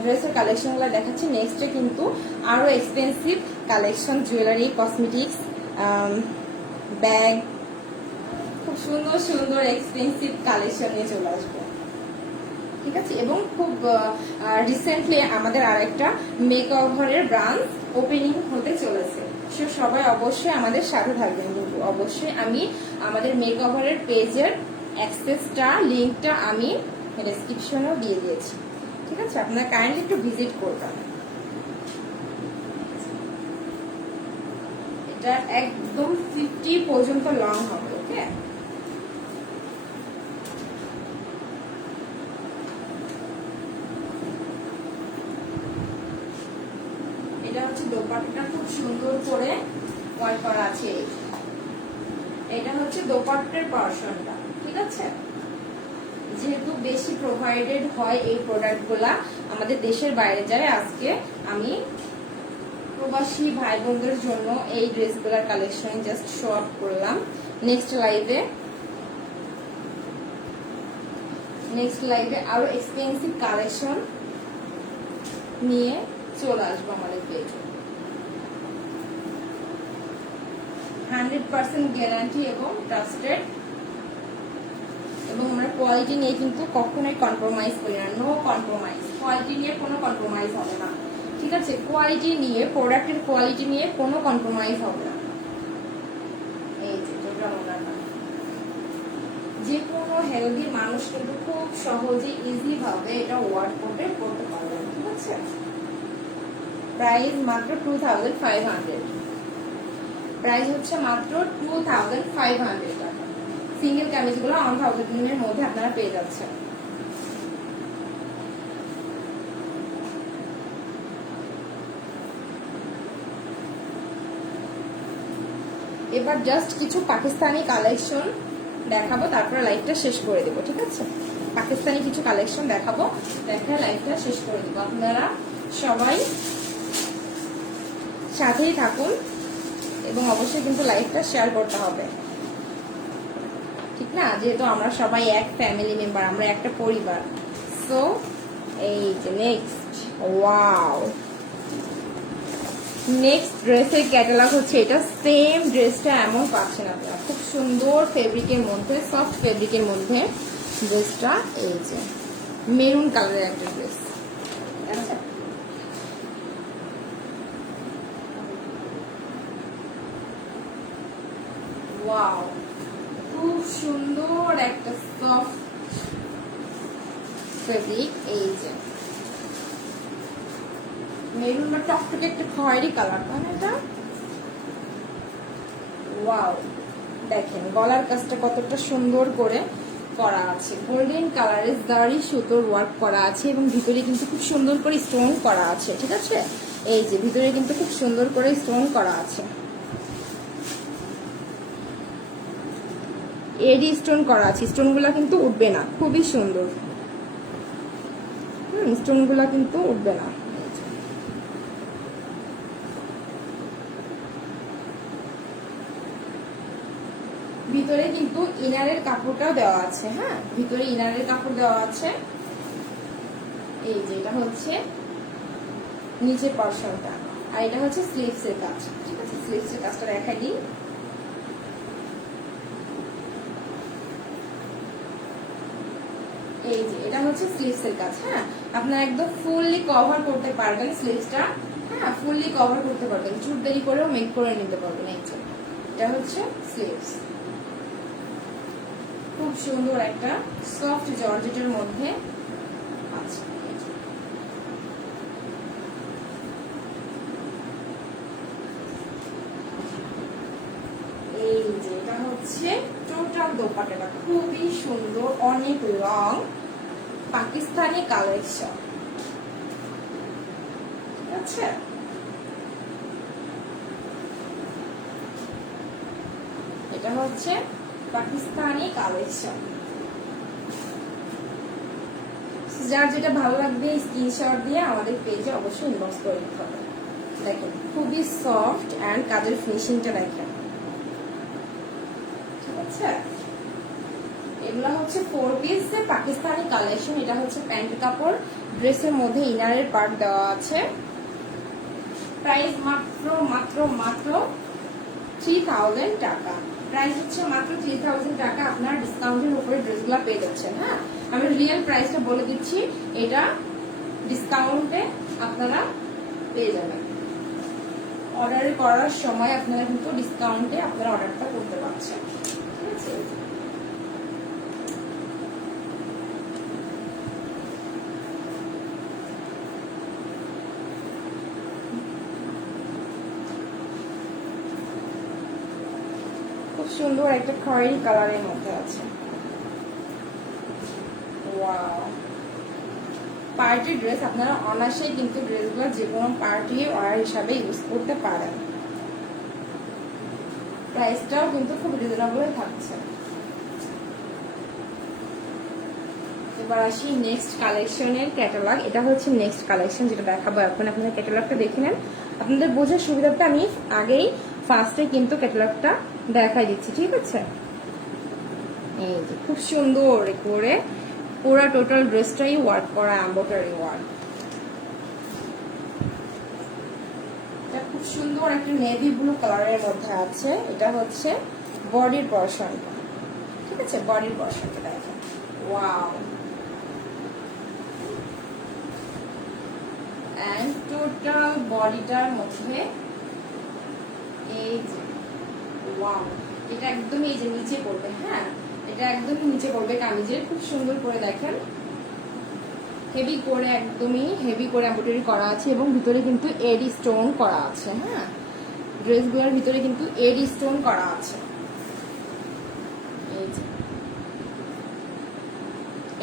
ড্রেসের কালেকশন গুলো দেখাচ্ছি। নেক্সটে কিন্তু আরো expensive collection, jewellery, cosmetics, bag, খুব সুন্দর সুন্দর এক্সপেন্সিভ কালেকশন নিয়ে চলে আসবো। ঠিক আছে, এবং খুব রিসেন্টলি আমাদের আরেকটা মেকওভারের ব্রাঞ্চ ওপেনিং হতে চলেছে। সো সবাই অবশ্যই আমাদের সাথে থাকবেন। কিন্তু অবশ্যই আমি আমাদের মেকওভারের পেজের অ্যাক্সেসটা, লিঙ্কটা আমি ডেসক্রিপশনেও দিয়ে দিয়েছি। ঠিক আছে, আপনারা কাইন্ডলি একটু ভিজিট করবেন। এটা একদম 50 পর্যন্ত লং হবে। ওকে, এটা হচ্ছে দোপাট্টাটা খুব সুন্দর করে ওয়ার্ক করা আছে। এটা হচ্ছে দোপাট্টার পোরশনটা, ঠিক আছে। যেহেতু বেশি প্রোভাইডেড হয় এই প্রোডাক্টগুলা আমাদের দেশের বাইরে যায়, আজকে আমি প্রবাসী ভাই বোনদের জন্য এই ড্রেসগুলোর কালেকশন জাস্ট শো আপ করলাম। নেক্সট লাইভে আরো এক্সপেন্সিভ কালেকশন নিয়ে চলে আসবো আমাদের পেজে। 100% গ্যারান্টি এবং ট্রাস্টেড, এবং আমরা কোয়ালিটি নিয়ে কিন্তু কখনোই কম্প্রোমাইজ করি না। নো কম্প্রোমাইজ, কোয়ালিটি নিয়ে কোনো কম্প্রোমাইজ হবে না, ঠিক আছে। কোয়ালিটি নিয়ে, প্রোডাক্টের কোয়ালিটি নিয়ে কোনো কম্প্রোমাইজ হবে না। এই যে যে কোনো হেলদি মানুষ কিন্তু খুব সহজে ইজি ভাবে এটা ওয়ার্ক করতে পারবেন, ঠিক আছে। প্রাইস মাত্র 2500, প্রাইস হচ্ছে মাত্র 2500 টাকা। সিঙ্গেল কামিজগুলো 1000 এর মধ্যে আপনারা পেয়ে যাচ্ছেন। এবার জাস্ট কিছু পাকিস্তানি কালেকশন দেখাবো, তারপরে লাইভটা শেষ করে দেবো, ঠিক আছে। পাকিস্তানি কিছু কালেকশন দেখাবো, দেখে লাইভটা শেষ করে দেবো। আপনারা সবাই সাথেই থাকুন এবং অবশ্যই কিন্তু লাইভটা শেয়ার করতে হবে, ঠিক না। যেহেতু আমরা সবাই এক ফ্যামিলি মেম্বার, আমরা একটা পরিবার। সো এই যে নেক্সট, ওয়াও, নেক্সট ড্রেসের ক্যাটালগ হচ্ছে এটা। সেম ড্রেসটা এমন পাচ্ছেন আপনারা, খুব সুন্দর ফেব্রিকের মধ্যে, সফট ফেব্রিকের মধ্যে ড্রেসটা। এই যে মেরুন কালারের একটা ড্রেস, ওয়াও, খুব সুন্দর একটা সফট ফেব্রিক। এই যে মেরুন বা টকটকে একটা খয়েরি কালার, তাই না এটা? ওয়াও, দেখেন গলার কাজটা কতটা সুন্দর করে করা আছে, গোল্ডেন কালারের জারি সুতোর ওয়ার্ক করা আছে এবং ভিতরে কিন্তু খুব সুন্দর করে স্টোন করা আছে, ঠিক আছে। এই যে ভিতরে কিন্তু খুব সুন্দর করে স্টোন করা আছে, এডি স্টোন করা আছে। স্টোনগুলা কিন্তু উঠবে না, খুবই সুন্দর। স্টোনগুলা কিন্তু উঠবে না। ভিতরে কিন্তু ইনারের কাপড়টাও দেওয়া আছে, হ্যাঁ, ভিতরে ইনারের কাপড় দেওয়া আছে। এই যে এটা হচ্ছে নিচের পোরশনটা, আর এটা হচ্ছে স্লিভস এর কাজ, ঠিক আছে। স্লিভস এর কাজটা দেখাই দিই। এই যে এটা হচ্ছে স্লিভস এর কাজ, হ্যাঁ। আপনারা একদম ফুললি কভার করতে পারবেন স্লিভসটা, হ্যাঁ, ফুললি কভার করতে পারবেন, চুট দেরি করেও মেক করে নিতে পারবেন। এই যে এটা হচ্ছে স্লিভস, খুব সুন্দর একটা সফট জর্জেটের মধ্যে আছে। এই যে এটা হচ্ছে টোটাল দোপাট্টাটা, খুবই সুন্দর, অনেক লং পাকিস্তানি কালেকশন, ঠিক আছে। এটা হচ্ছে পাকিস্তানি কালেকশন। যার যেটা ভালো লাগবে স্ক্রিনশট দিয়ে আমাদের পেজে অবশ্যই ইনবক্স করে দিতে হবে। দেখেন খুবই সফট এন্ড কাজের ফিনিশিংটা দেখেন, ঠিক আছে। এগুলা হচ্ছে 4 পিস পাকিস্তানি কালেকশন। এটা হচ্ছে প্যান্ট কাপড়, ড্রেসের মধ্যে ইনারের পার্ট দেওয়া আছে। প্রাইস মাত্র মাত্র মাত্র 3000 টাকা। প্রাইস হচ্ছে মাত্র 3000 টাকা। আপনার ডিসকাউন্টের উপরে ড্রেসগুলো পেয়ে যাচ্ছেন, হ্যাঁ। আমি রিয়েল প্রাইসটা বলে দিচ্ছি, এটা ডিসকাউন্টে আপনারা পেয়ে যাবেন। অর্ডার করার সময় আপনারা কিন্তু ডিসকাউন্টে আপনারা অর্ডারটা করতে পারছেন, ঠিক আছে। খুব সুন্দর একটা খয়েরি কালারের মধ্যে আছে। ওয়াও, পার্টি ড্রেস আপনারা অনায়াসেই কিন্তু ড্রেসগুলো যে কোনো পার্টি ওয়ার হিসাবে ইউজ করতে পারেন। প্রাইসটাও কিন্তু খুব রিজনেবল থাকছে। এবার আসি নেক্সট কালেকশনের ক্যাটালগ। এটা হচ্ছে নেক্সট কালেকশন যেটা দেখাবো এখন। আপনারা ক্যাটালগটা দেখে নেন, আপনাদের বোঝার সুবিধাটা আমি আগেই ফার্স্টে কিন্তু ক্যাটালগটা দেখাই দিচ্ছি, ঠিক আছে? এই যে খুব সুন্দর করে পুরো টোটাল ড্রেসটাই ওয়ার্ক করা, এমব্রয়ডারি ওয়ার্ক। এটা খুব সুন্দর একটা নেভি ব্লু কালারের মধ্যে আছে। এটা হচ্ছে বডির পোরশনটা, ঠিক আছে? বডির পোরশনটা দেখেন, ওয়াও। এন্ড টোটাল বডিটার মধ্যে এই যে ওয়াও, এটা একদম এই যে নিচে পড়বে, হ্যাঁ এটা একদমই নিচে পড়বে কামিজের। খুব সুন্দর করে দেখেন, হেভি করে, একদমই হেভি করে এমব্রয়ডারি করা আছে এবং ভিতরে কিন্তু এডি স্টোন করা আছে। হ্যাঁ, ড্রেসগুলোর ভিতরে কিন্তু এডি স্টোন করা আছে। এই যে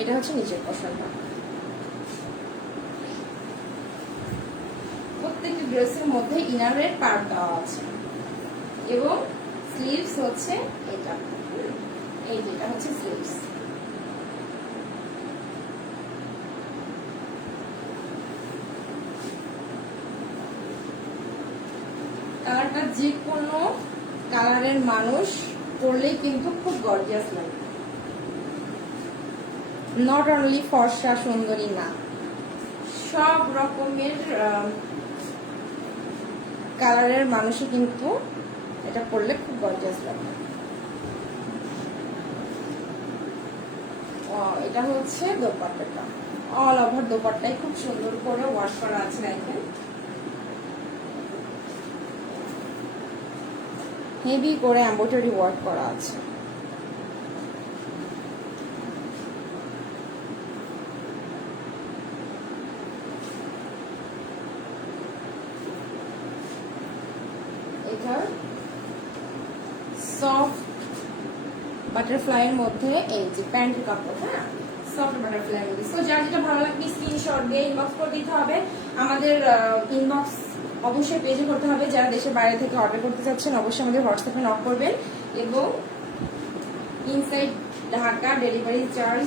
এটা হচ্ছে নিচের পোরশনটা। প্রত্যেকটি ড্রেসের মধ্যে ইনারের পার্ট দেওয়া আছে এবং স্লিভস হচ্ছে এটা, এই যেটা হচ্ছে স্লিভস। কালারটা যে কোনো কালারের মানুষ পরলেই কিন্তু খুব গর্জিয়াস লাগে, নট অনলি ফর্সা সুন্দরী না, সব রকমের কালারের মানুষই কিন্তু এটা পরলে খুব গর্জিয়াস লাগে। এটা হচ্ছে দোপাট্টাটা, অল ওভার দোপাট্টায় খুব সুন্দর করে ওয়াশ করা আছে। দেখেন হেভি করে এমব্রয়ডারি ওয়ার্ক করা আছে। এটা সফট বাটারফ্লাইয়ের মধ্যে এই যে প্যান্টের কাপড়, হ্যাঁ সফট বাটারফ্লাইয়ের মধ্যে। সো যার যেটা ভালো লাগবে স্ক্রিনশট দিয়ে ইনবক্স করে দিতে হবে। আমাদের ইনবক্স অবশ্যই পেজে করতে হবে। যারা দেশের বাইরে থেকে অর্ডার করতে চাচ্ছেন অবশ্যই আমাদের হোয়াটসঅ্যাপে নক করবেন এবং ইনসাইড ঢাকা ডেলিভারি চার্জ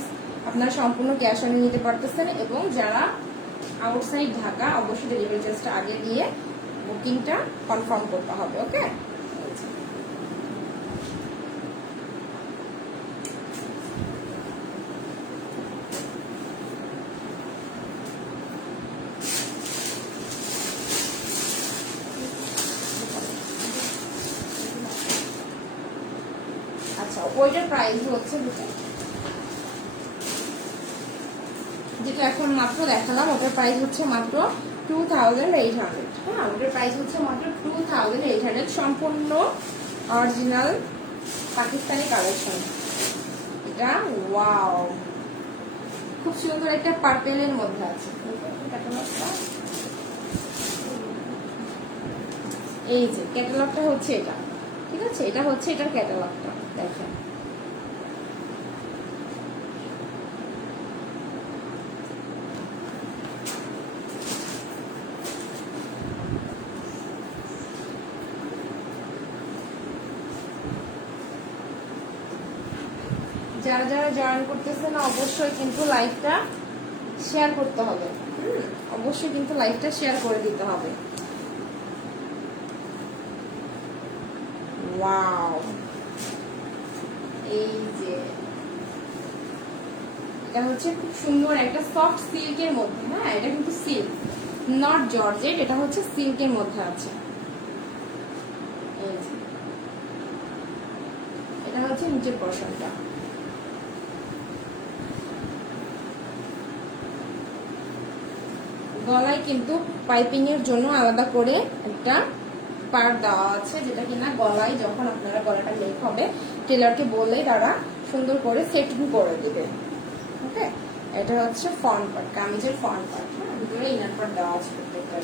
আপনারা সম্পূর্ণ ক্যাশ অনে নিতে পারতেছেন এবং যারা আউটসাইড ঢাকা অবশ্যই ডেলিভারি চার্জটা আগে দিয়ে বুকিংটা কনফার্ম করতে হবে। ওকে, আচ্ছা ওইটার প্রাইস হচ্ছে যেটা এখন মাত্র দেখালাম, ওটার প্রাইস হচ্ছে মাত্র 2800। হ্যাঁ, ওটার প্রাইস হচ্ছে মাত্র 2800, সম্পূর্ণ অরিজিনাল পাকিস্তানি কালেকশন। এটা ওয়াও, খুব সুন্দর একটা পার্পেলের মধ্যে আছে। এই যে ক্যাটালগটা হচ্ছে এটা, ঠিক আছে? এটা হচ্ছে এটার ক্যাটালগটা দেখেন। যারা যারা জয়েন করতেছেন অবশ্যই কিন্তু লাইভটা শেয়ার করতে হবে। অবশ্যই কিন্তু লাইভটা শেয়ার করে দিতে হবে। ওয়াও, এই যে এটা হচ্ছে খুব সুন্দর একটা সফট সিল্কের মধ্যে। হ্যাঁ, এটা কিন্তু সিল্ক, নট জর্জেট, এটা হচ্ছে সিল্কের মধ্যে আছে। এটা হচ্ছে নিচের পোরশনটা। গলায় কিন্তু পাইপিং এর জন্য আলাদা করে একটা পার্ট দেওয়া আছে, যেটা কিনা গলায় যখন আপনারা গলাটা মেক হবে টেলারকে বললেই তারা সুন্দর করে সেটিং করে দিবে। ওকে, এটা হচ্ছে ফ্রন্ট পার্ট, কামিজের ফ্রন্ট পার্ট। হ্যাঁ, ভিতরে ইনার পার্ট দেওয়া আছে প্রত্যেকটা।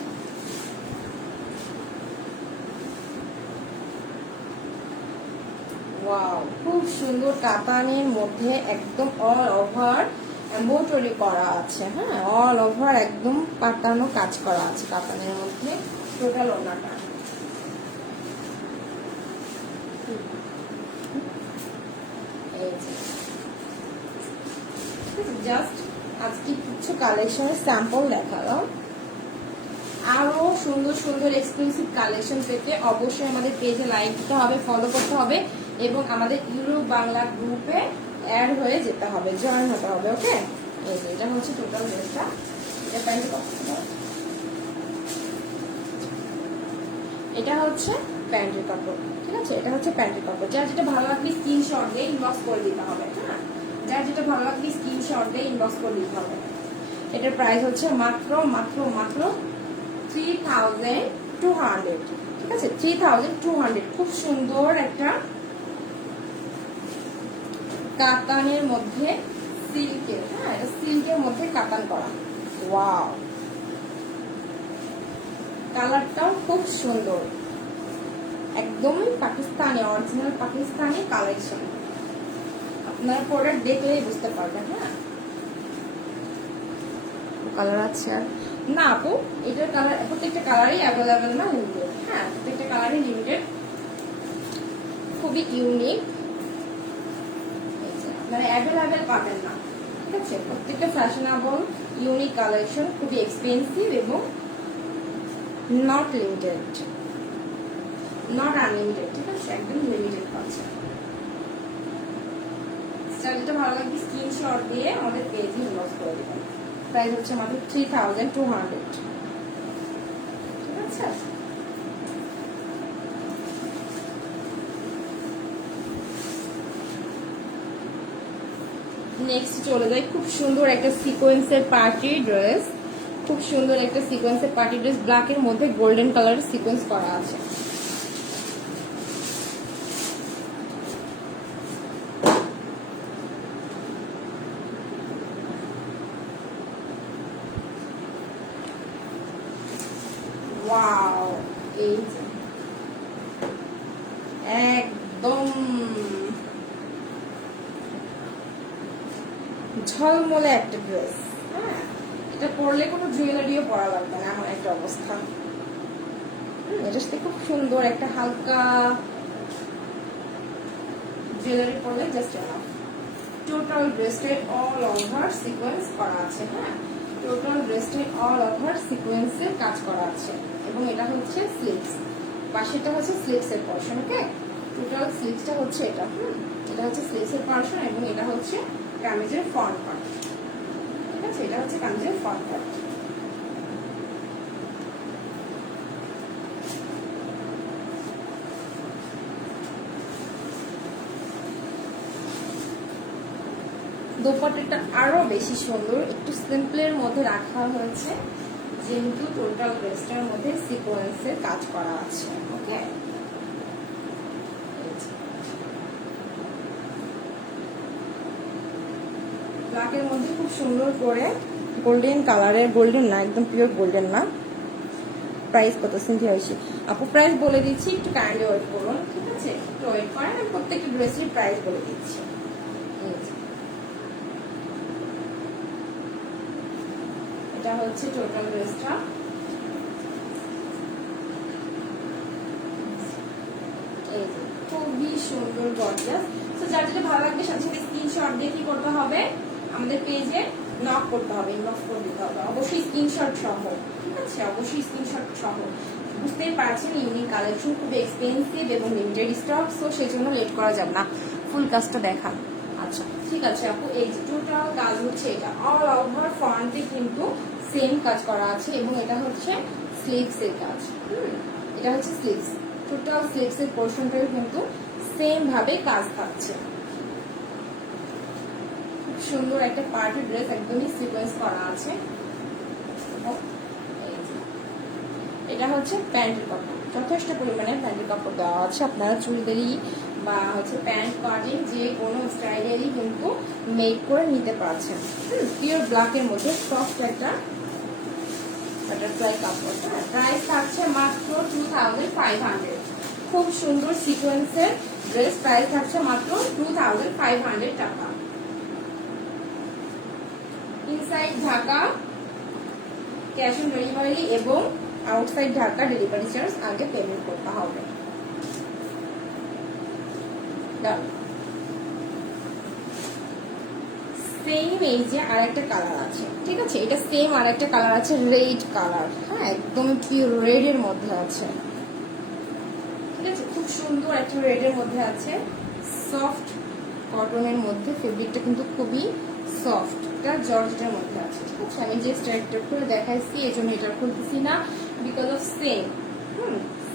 ওয়াও, খুব সুন্দর কাতানের মধ্যে একদম অল ওভার এমব্রয়ডারি করা আছে। হ্যাঁ, অল ওভার একদম পাতানো কাজ করা আছে কাতানের মধ্যে টোটাল ওড়নাটা। জাস্ট আজকে কিছু কালেকশনের স্যাম্পল দেখালাম। আরো সুন্দর সুন্দর এক্সক্লুসিভ কালেকশন পেতে অবশ্যই আমাদের পেজে লাইক দিতে হবে, ফলো করতে হবে এবং আমাদের ইউরোপ বাংলা গ্রুপে অ্যাড হয়ে যেতে হবে, জয়েন হতে হবে। ওকে, এই যে এটা হচ্ছে টোটাল ড্রেসটা। এটা প্যান্ট এটা হচ্ছে প্যান্টের কাপড়, ঠিক আছে? এটা হচ্ছে প্যান্টের কাপড়। যার যেটা ভালো লাগবে স্ক্রিনশট দিয়ে ইনবক্স করে দিতে হবে। হ্যাঁ, যার যেটা ভালো লাগবে স্ক্রিনশট দিয়ে ইনবক্স করে দিতে হবে। এটার প্রাইস হচ্ছে মাত্র মাত্র মাত্র 3200, ঠিক আছে? 3200। খুব সুন্দর একটা কাতানের মধ্যে সিল্কের, হ্যাঁ এটা সিল্কের মধ্যে কাতান করা। ওয়াও, কালারটাও খুব সুন্দর, একদমই পাকিস্তানি, অরিজিনাল পাকিস্তানি কালেকশন। আপনারা প্রোডাক্ট দেখলেই বুঝতে পারবেন। হ্যাঁ, কালার আছে আর না আপু, এটার কালার প্রত্যেকটা কালারই অ্যাভেলেবেল না, লিমিটেড। হ্যাঁ, প্রত্যেকটা কালারই লিমিটেড, খুবই ইউনিক, মানে অ্যাভেলেবেল পাবেন না, ঠিক আছে? প্রত্যেকটা ফ্যাশনেবল ইউনিক কালেকশন, খুবই এক্সপেন্সিভ এবং নট লিমিটেড, নট আনলিমিটেড, ঠিক আছে? একদম লিমিটেড পাচ্ছেন। যেটা ভালো লাগবে স্ক্রিনশট দিয়ে আমাদের পেজে ইনবক্স করে দিবেন। প্রাইস হচ্ছে মাত্র 3200, ঠিক আছে? নেক্সট চলে যাই, খুব সুন্দর একটা সিকোয়েন্সের পার্টি ড্রেস, খুব সুন্দর একটা সিকোয়েন্সের পার্টি ড্রেস, ব্ল্যাকের মধ্যে গোল্ডেন কালারের সিকোয়েন্স করা আছে। ওয়াও, এই একদম ঝলমলে একটা ড্রেস। হ্যাঁ, এটা পরলে কোনো জুয়েলারিও পরা লাগবে না, এমন একটা অবস্থা। এটার সাথে খুব সুন্দর একটা হালকা জুয়েলারি পরলে জাস্ট এনাফ। টোটাল ড্রেসে অল ওভার সিকোয়েন্স করা আছে। হ্যাঁ, টোটাল ড্রেসে অল ওভার সিকোয়েন্সের কাজ করা আছে এবং এটা হচ্ছে স্লিভস, পাশেটা হচ্ছে স্লিভসের পোরশন। ওকে, টোটাল স্লিভসটা হচ্ছে এটা। এটা হচ্ছে স্লিভসের পোরশন এবং এটা হচ্ছে কামিজের ফ্রন্ট পার্ট, ঠিক আছে? এটা হচ্ছে কামিজের ফ্রন্ট পার্ট। দোপাট্টাটা আরো বেশি সুন্দর, একটু সিম্পলের মধ্যে রাখা হয়েছে যেহেতু টোটাল ড্রেসটার মধ্যে সিকোয়েন্সের কাজ করা আছে। ওকে, ব্ল্যাকের মধ্যে খুব সুন্দর করে গোল্ডেন কালারের, গোল্ডেন না একদম পিওর গোল্ডেন না। প্রাইস কত সিনথি হয়েছে আপু? প্রাইস বলে দিচ্ছি, একটু কাইন্ডলি ওয়েট করুন, ঠিক আছে? একটু ওয়েট করেন, আমি প্রত্যেকটা ড্রেসের প্রাইস বলে দিচ্ছি। এটা হচ্ছে টোটাল ড্রেসটা। এই যে খুবই সুন্দর গর্জিয়াস। তো যার যেটা ভালো লাগবে সাথে সাথে স্ক্রিনশট দিয়ে কি করতে হবে, আমাদের পেজে নক করতে হবে, ইনবক্স করে দিতে হবে, অবশ্যই স্ক্রিনশট সহ, ঠিক আছে? অবশ্যই স্ক্রিনশট সহ। বুঝতেই পারছেন ইউনিক কালেকশন, খুবই এক্সপেন্সিভ এবং লিমিটেড স্টক, সো সেই জন্য লেট করা যাবে না, ফুল কাজটা দেখান। আচ্ছা ঠিক আছে আপু, এই যে টোটাল কাজ হচ্ছে এটা, অল ওভার ফ্রন্টে কিন্তু সেম কাজ করা আছে এবং এটা হচ্ছে স্লিভসের কাজ। এটা হচ্ছে স্লিভস, টোটাল স্লিভসের পোর্শনটাও কিন্তু সেম ভাবে কাজ থাকছে। খুব সুন্দর একটা পার্টি ড্রেস, একদমই সিকোয়েন্স করা আছে। এটা হচ্ছে প্যান্টের কাপড়, যথেষ্ট পরিমাণে প্যান্টের কাপড় দেওয়া আছে। আপনারা চুড়িদারি বা হচ্ছে প্যান্ট কাটিং যে কোনো স্টাইলেরই কিন্তু মেক করে নিতে পারছেন। পিওর ব্ল্যাকের মধ্যে সফট একটা বাটারফ্লাই কাপড়। প্রাইস থাকছে মাত্র 2500, খুব সুন্দর সিকোয়েন্সের ড্রেস, প্রাইস থাকছে মাত্র 2500 টাকা। Inside Dhaka cash on delivery এবং আউটসাইড ঢাকা ডেলিভারি চার্জ আগে পেমেন্ট করতে হবে। সেম এই যে আরেকটা কালার আছে, ঠিক আছে, এটা সেম আরেকটা কালার আছে, রেড কালার। হ্যাঁ, একদম পিওর রেড এর মধ্যে আছে, ঠিক আছে, খুব সুন্দর একটা রেড এর মধ্যে আছে, সফট কটনের মধ্যে, ফেব্রিকটা কিন্তু খুবই সফট, এটা জর্জেটের মধ্যে আছে, ঠিক আছে। আমি যে স্ট্রাইকটা করে দেখাইছি এই জন্য এটা খুলতেছি না, because of same,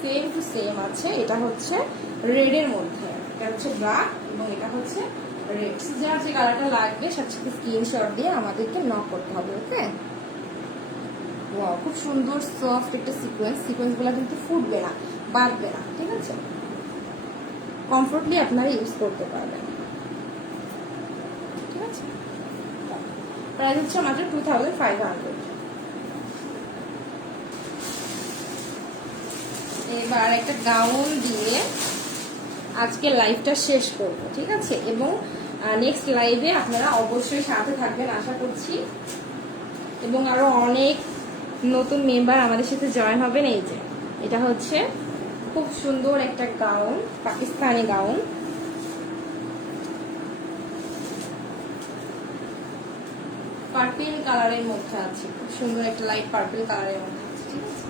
same to same আছে। এটা হচ্ছে রেড এর মধ্যে, এটা হচ্ছে ব্ল্যাক এবং এটা হচ্ছে রেড। যার যে কালারটা লাগবে সাথে সাথে স্ক্রিনশট দিয়ে আমাদেরকে নক করতে হবে, ওকে। ওয়াও, খুব সুন্দর সফট একটা সিকোয়েন্সগুলো কিন্তু ফুটবে না, বাঁধবে না, ঠিক আছে, কমফোর্টলি আপনারা ইউজ করতে পারবেন, ঠিক আছে। প্রাইস হচ্ছে মাত্র 2500। এবার একটা গাউন দিয়ে আজকে লাইভটা শেষ করব, ঠিক আছে, এবং নেক্সট লাইভে আপনারা অবশ্যই সাথে থাকবেন আশা করছি, এবং আরো অনেক নতুন মেম্বার আমাদের সাথে জয়েন হবেন। এই যে এটা হচ্ছে খুব সুন্দর একটা গাউন, পাকিস্তানি গাউন, পার্পল কালারের মধ্যে আছে, খুব সুন্দর একটা লাইট পার্পল কালারের মধ্যে আছে, ঠিক আছে।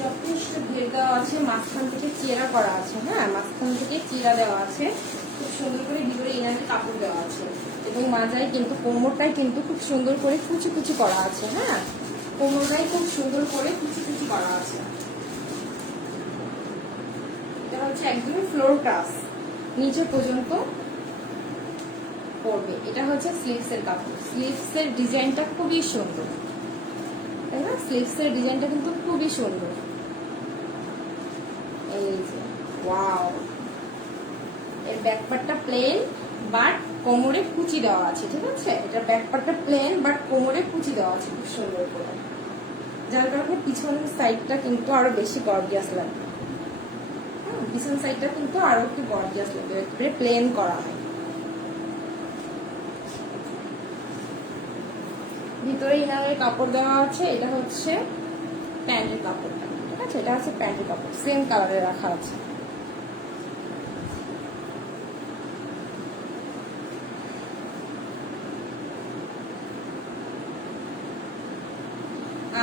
যথেষ্ট ঘের দেওয়া আছে, মাঝখান থেকে চিরা করা আছে, হ্যাঁ, মাঝখান থেকে চিরা দেওয়া আছে, খুব সুন্দর করে ভিতরে ইনারের কাপড় দেওয়া আছে, এবং মাজায় কিন্তু কোমরটাই কিন্তু খুব সুন্দর করে কুচি কুচি করা আছে, হ্যাঁ, কোমরটাই খুব সুন্দর করে কুচি কুচি করা আছে। এটা হচ্ছে একদমই ফ্লোর ক্লাস, নিচে পর্যন্ত পড়বে। এটা হচ্ছে স্লিভস এর কাপড়, স্লিভস এর ডিজাইনটা খুবই সুন্দর, তাই না, স্লিভস এর ডিজাইনটা কিন্তু খুবই সুন্দর। এই যে ওয়াও, এর ব্যাকপার্টটা প্লেন বাট কোমরে কুচি দেওয়া আছে, ঠিক আছে, এটা ব্যাকপার্টটা প্লেন বাট কোমরে কুচি দেওয়া আছে খুব সুন্দর করে, যার কারণে পিছনের সাইডটা কিন্তু আরো বেশি গর্জিয়াস লাগবে। পিছন সাইডটা কিন্তু আরো একটু গর্জিয়াস লাগবে, একবারে প্লেন করা হয়। ভিতরে ইনারের কাপড় দেওয়া আছে, এটা হচ্ছে প্যান্টের কাপড়টা, ঠিক আছে, এটা হচ্ছে প্যান্টের কাপড়, সেম কালারে রাখা আছে।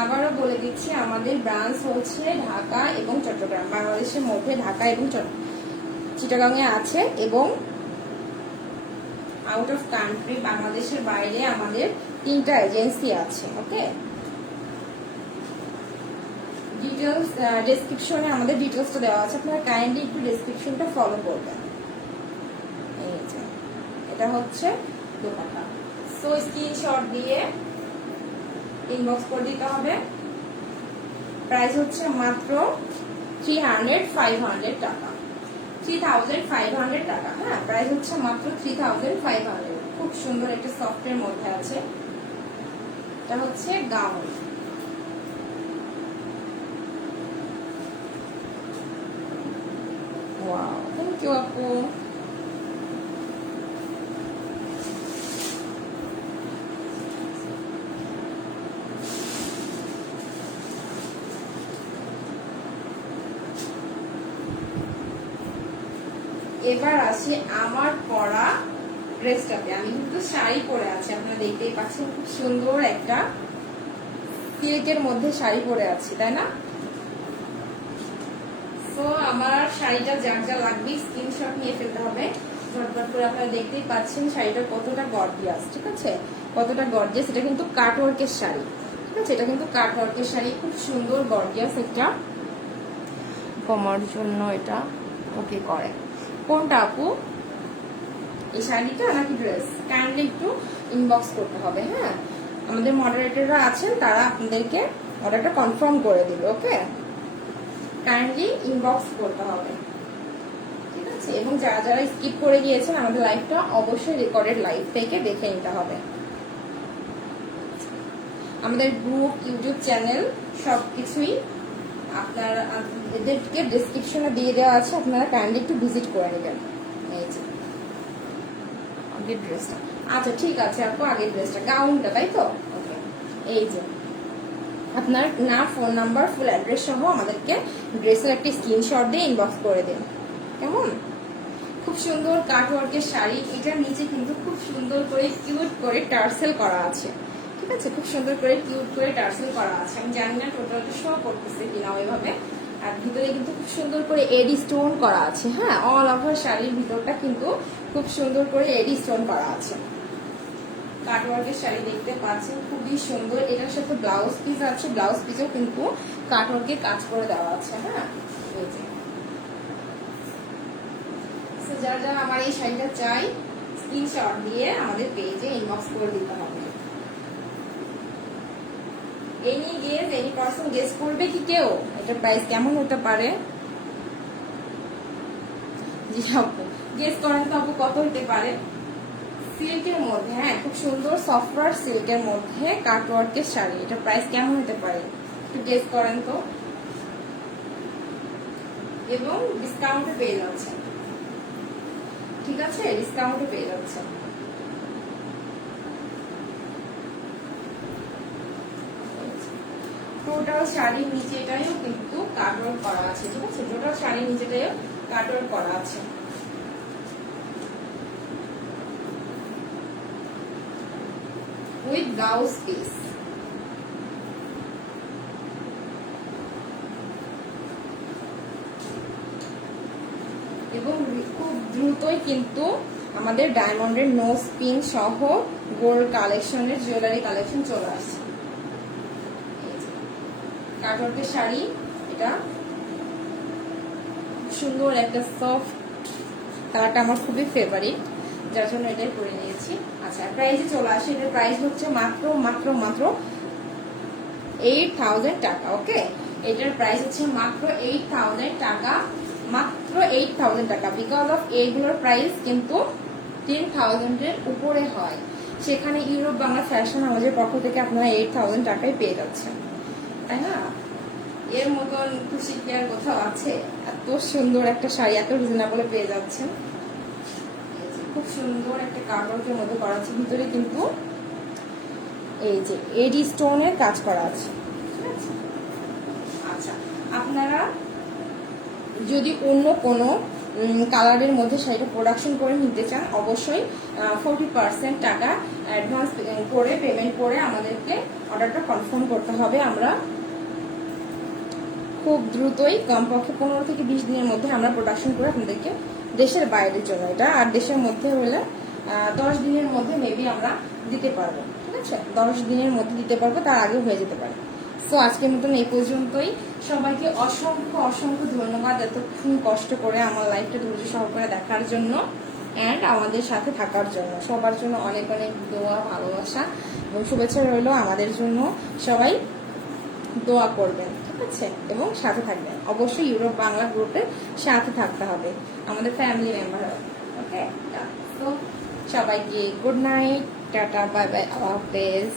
আবারও বলে দিচ্ছি, আমাদের ব্রাঞ্চ হচ্ছে ঢাকা এবং চট্টগ্রাম, বাংলাদেশের মধ্যে ঢাকা এবং চিটাগাংয়ে আছে, এবং আউট অফ কান্ট্রি বাংলাদেশের বাইরে আমাদের 3টা এজেন্সি আছে, ওকে। ডিটেলস ডেসক্রিপশনে আমাদের ডিটেলসটা দেওয়া আছে, আপনারা কাইন্ডলি একটু ডেসক্রিপশনটা ফলো করবেন। এই যে এটা হচ্ছে দোপাট্টা, সো স্ক্রিনশট দিয়ে ইনবক্স করে দিতে হবে। প্রাইস হচ্ছে মাত্র 500 টাকা, 3500 টাকা, হ্যাঁ, প্রাইস হচ্ছে মাত্র 3500। খুব সুন্দর একটা সফটের মধ্যে আছে, এটা হচ্ছে গাউন। ওয়াও, থ্যাংক ইউ আপু। এবার আসি আমার পরা ড্রেসটাতে। আমি কিন্তু শাড়ি পরে আছি, আপনারা দেখতেই পাচ্ছেন, খুব সুন্দর একটা সিল্কের মধ্যে শাড়ি পরে আছি, তাই না। সো আমার শাড়িটা যার যা লাগবে স্ক্রিনশট নিয়ে ফেলতে হবে ঝটপট করে। আপনারা দেখতেই পাচ্ছেন শাড়িটা কতটা গর্জিয়াস, ঠিক আছে, কতটা গর্জিয়াস। এটা কিন্তু কাট ওয়ার্কের শাড়ি, ঠিক আছে, এটা কিন্তু কাট ওয়ার্কের শাড়ি, খুব সুন্দর গর্জিয়াস একটা। কোমর জন্য এটা ওকে করে। কোনটা আপু, এই শাড়িটা নাকি ড্রেস? কাইন্ডলি একটু ইনবক্স করতে হবে, হ্যাঁ, আমাদের মডারেটররা আছেন, তারা আপনাদেরকে অর্ডারটা কনফার্ম করে দিবে, ওকে। কাইন্ডলি ইনবক্স করতে হবে, ঠিক আছে, এবং যারা যারা স্কিপ করে গিয়েছেন আমাদের লাইভটা অবশ্যই রেকর্ডেড লাইভ থেকে দেখে নিতে হবে। আমাদের গ্রুপ, ইউটিউব চ্যানেল সবকিছুই আপনার এদেরকে ডেসক্রিপশনে দিয়ে দেওয়া আছে, আপনারা কাইন্ডলি একটু ভিজিট করে নেবেন। এই যে আগের ড্রেসটা, আচ্ছা ঠিক আছে আপু, আগের ড্রেসটা গাউনটা তাই তো, ওকে। এই যে আপনার নাম, ফোন নাম্বার, ফুল অ্যাড্রেস সহ আমাদেরকে ড্রেসের একটি স্ক্রিনশট দিয়ে ইনবক্স করে দিন, কেমন? খুব সুন্দর কাটওয়ার্কের শাড়ি, এটার নিচে কিন্তু খুব সুন্দর করে কিউট করে টার্সেল করা আছে, ঠিক আছে? খুব সুন্দর করে কিউট করে টার্সেল করা আছে। আমি জানি না টোটালটা শো করতেছে কিনা ওইভাবে। আর ভিতরে কিন্তু খুব সুন্দর করে এডি স্টোন করা আছে, হ্যাঁ, অল ওভার শাড়ির ভিতরটা কিন্তু খুব সুন্দর করে এডি স্টোন করা আছে। কাটওয়ার্কের শাড়ি দেখতে পাচ্ছেন, খুবই সুন্দর। এটার সাথে ব্লাউজ পিস আছে, ব্লাউজ পিসেও কিন্তু কাটওয়ার্কে কাজ করে দেওয়া আছে, হ্যাঁ। এই যে যারা যারা আমার এই শাড়িটা চাই, স্ক্রিনশট দিয়ে আমাদের পেজে ইনবক্স করে দিতে হবে। Any guess, any person guess করবে কি কেউ এটার প্রাইস কেমন হতে পারে? জি আপু, গেস করেন তো আপু, কত হতে পারে? সিল্কের মধ্যে, হ্যাঁ, খুব সুন্দর সফটওয়্যার সিল্কের মধ্যে কাটওয়ার্কের শাড়ি, এটার প্রাইস কেমন হতে পারে একটু গেস করেন তো। এবং ডিসকাউন্টে পেয়ে যাচ্ছে, ঠিক আছে, ডিসকাউন্টে পেয়ে যাচ্ছে। টোটাল শাড়ির নিচেটাও কিন্তু কাটওয়ার্ক করা আছে, ঠিক আছে, টোটাল শাড়ির নিচেটাও কাটওয়ার্ক করা আছে। উইথ ব্লাউজ পিস, এবং খুব দ্রুতই কিন্তু আমাদের ডায়মন্ডের নোজ পিন সহ গোল্ড কালেকশনের জুয়েলারি কালেকশন চলে আসছে। কাটওয়ার্কের শাড়ি, এটা সুন্দর একটা সফট কালারটা আমার খুবই ফেভারিট, যার জন্য এটাই পরে নিয়েছি। আচ্ছা, প্রাইসে চলে আসে, এটার প্রাইস হচ্ছে মাত্র মাত্র মাত্র 8000 টাকা, ওকে। এটার প্রাইস হচ্ছে মাত্র 8000 টাকা, মাত্র 8000 টাকা। বিকজ অফ এইগুলোর প্রাইস কিন্তু 10,000 এর উপরে হয়, সেখানে ইউরোপ বাংলা ফ্যাশন হাউসের পক্ষ থেকে আপনারা 8000 টাকায় পেয়ে যাচ্ছেন, তাই না? এর মতন খুশি কি আর কোথাও আছে? এত সুন্দর একটা শাড়ি এত রিজনেবলে পেয়ে যাচ্ছেন। খুব সুন্দর একটা কাপড়ের মধ্যে করা আছে, ভিতরে কিন্তু এই যে এডি স্টোনের কাজ করা আছে, ঠিক আছে। আচ্ছা, আপনারা যদি অন্য কোনো কালারের মধ্যে শাড়িটা প্রোডাকশন করে নিতে চান, অবশ্যই 40% টাকা অ্যাডভান্স করে পেমেন্ট করে আমাদেরকে অর্ডারটা কনফার্ম করতে হবে। আমরা খুব দ্রুতই, কমপক্ষে 15 থেকে 20 দিনের মধ্যে আমরা প্রোডাকশন করে আপনাদেরকে দেশের বাইরের জন্য এটা, আর দেশের মধ্যে হলে 10 দিনের মধ্যে মেবি আমরা দিতে পারবো, ঠিক আছে, 10 দিনের মধ্যে দিতে পারবো, তার আগে হয়ে যেতে পারে। তো আজকের মতন এই পর্যন্তই। সবাইকে অসংখ্য অসংখ্য ধন্যবাদ এতক্ষণ কষ্ট করে আমার লাইফটা ধৈর্য সহকারে দেখার জন্য অ্যান্ড আমাদের সাথে থাকার জন্য। সবার জন্য অনেক অনেক দোয়া, ভালোবাসা এবং শুভেচ্ছা রইল। আমাদের জন্য সবাই দোয়া করবেন, ঠিক আছে, এবং সাথে থাকবেন। অবশ্যই ইউরোপ বাংলা গ্রুপের সাথে থাকতে হবে, আমাদের ফ্যামিলি মেম্বার, ওকে। তো সবাইকে good night, tata, bye bye, আল্লাহ হাফেজ।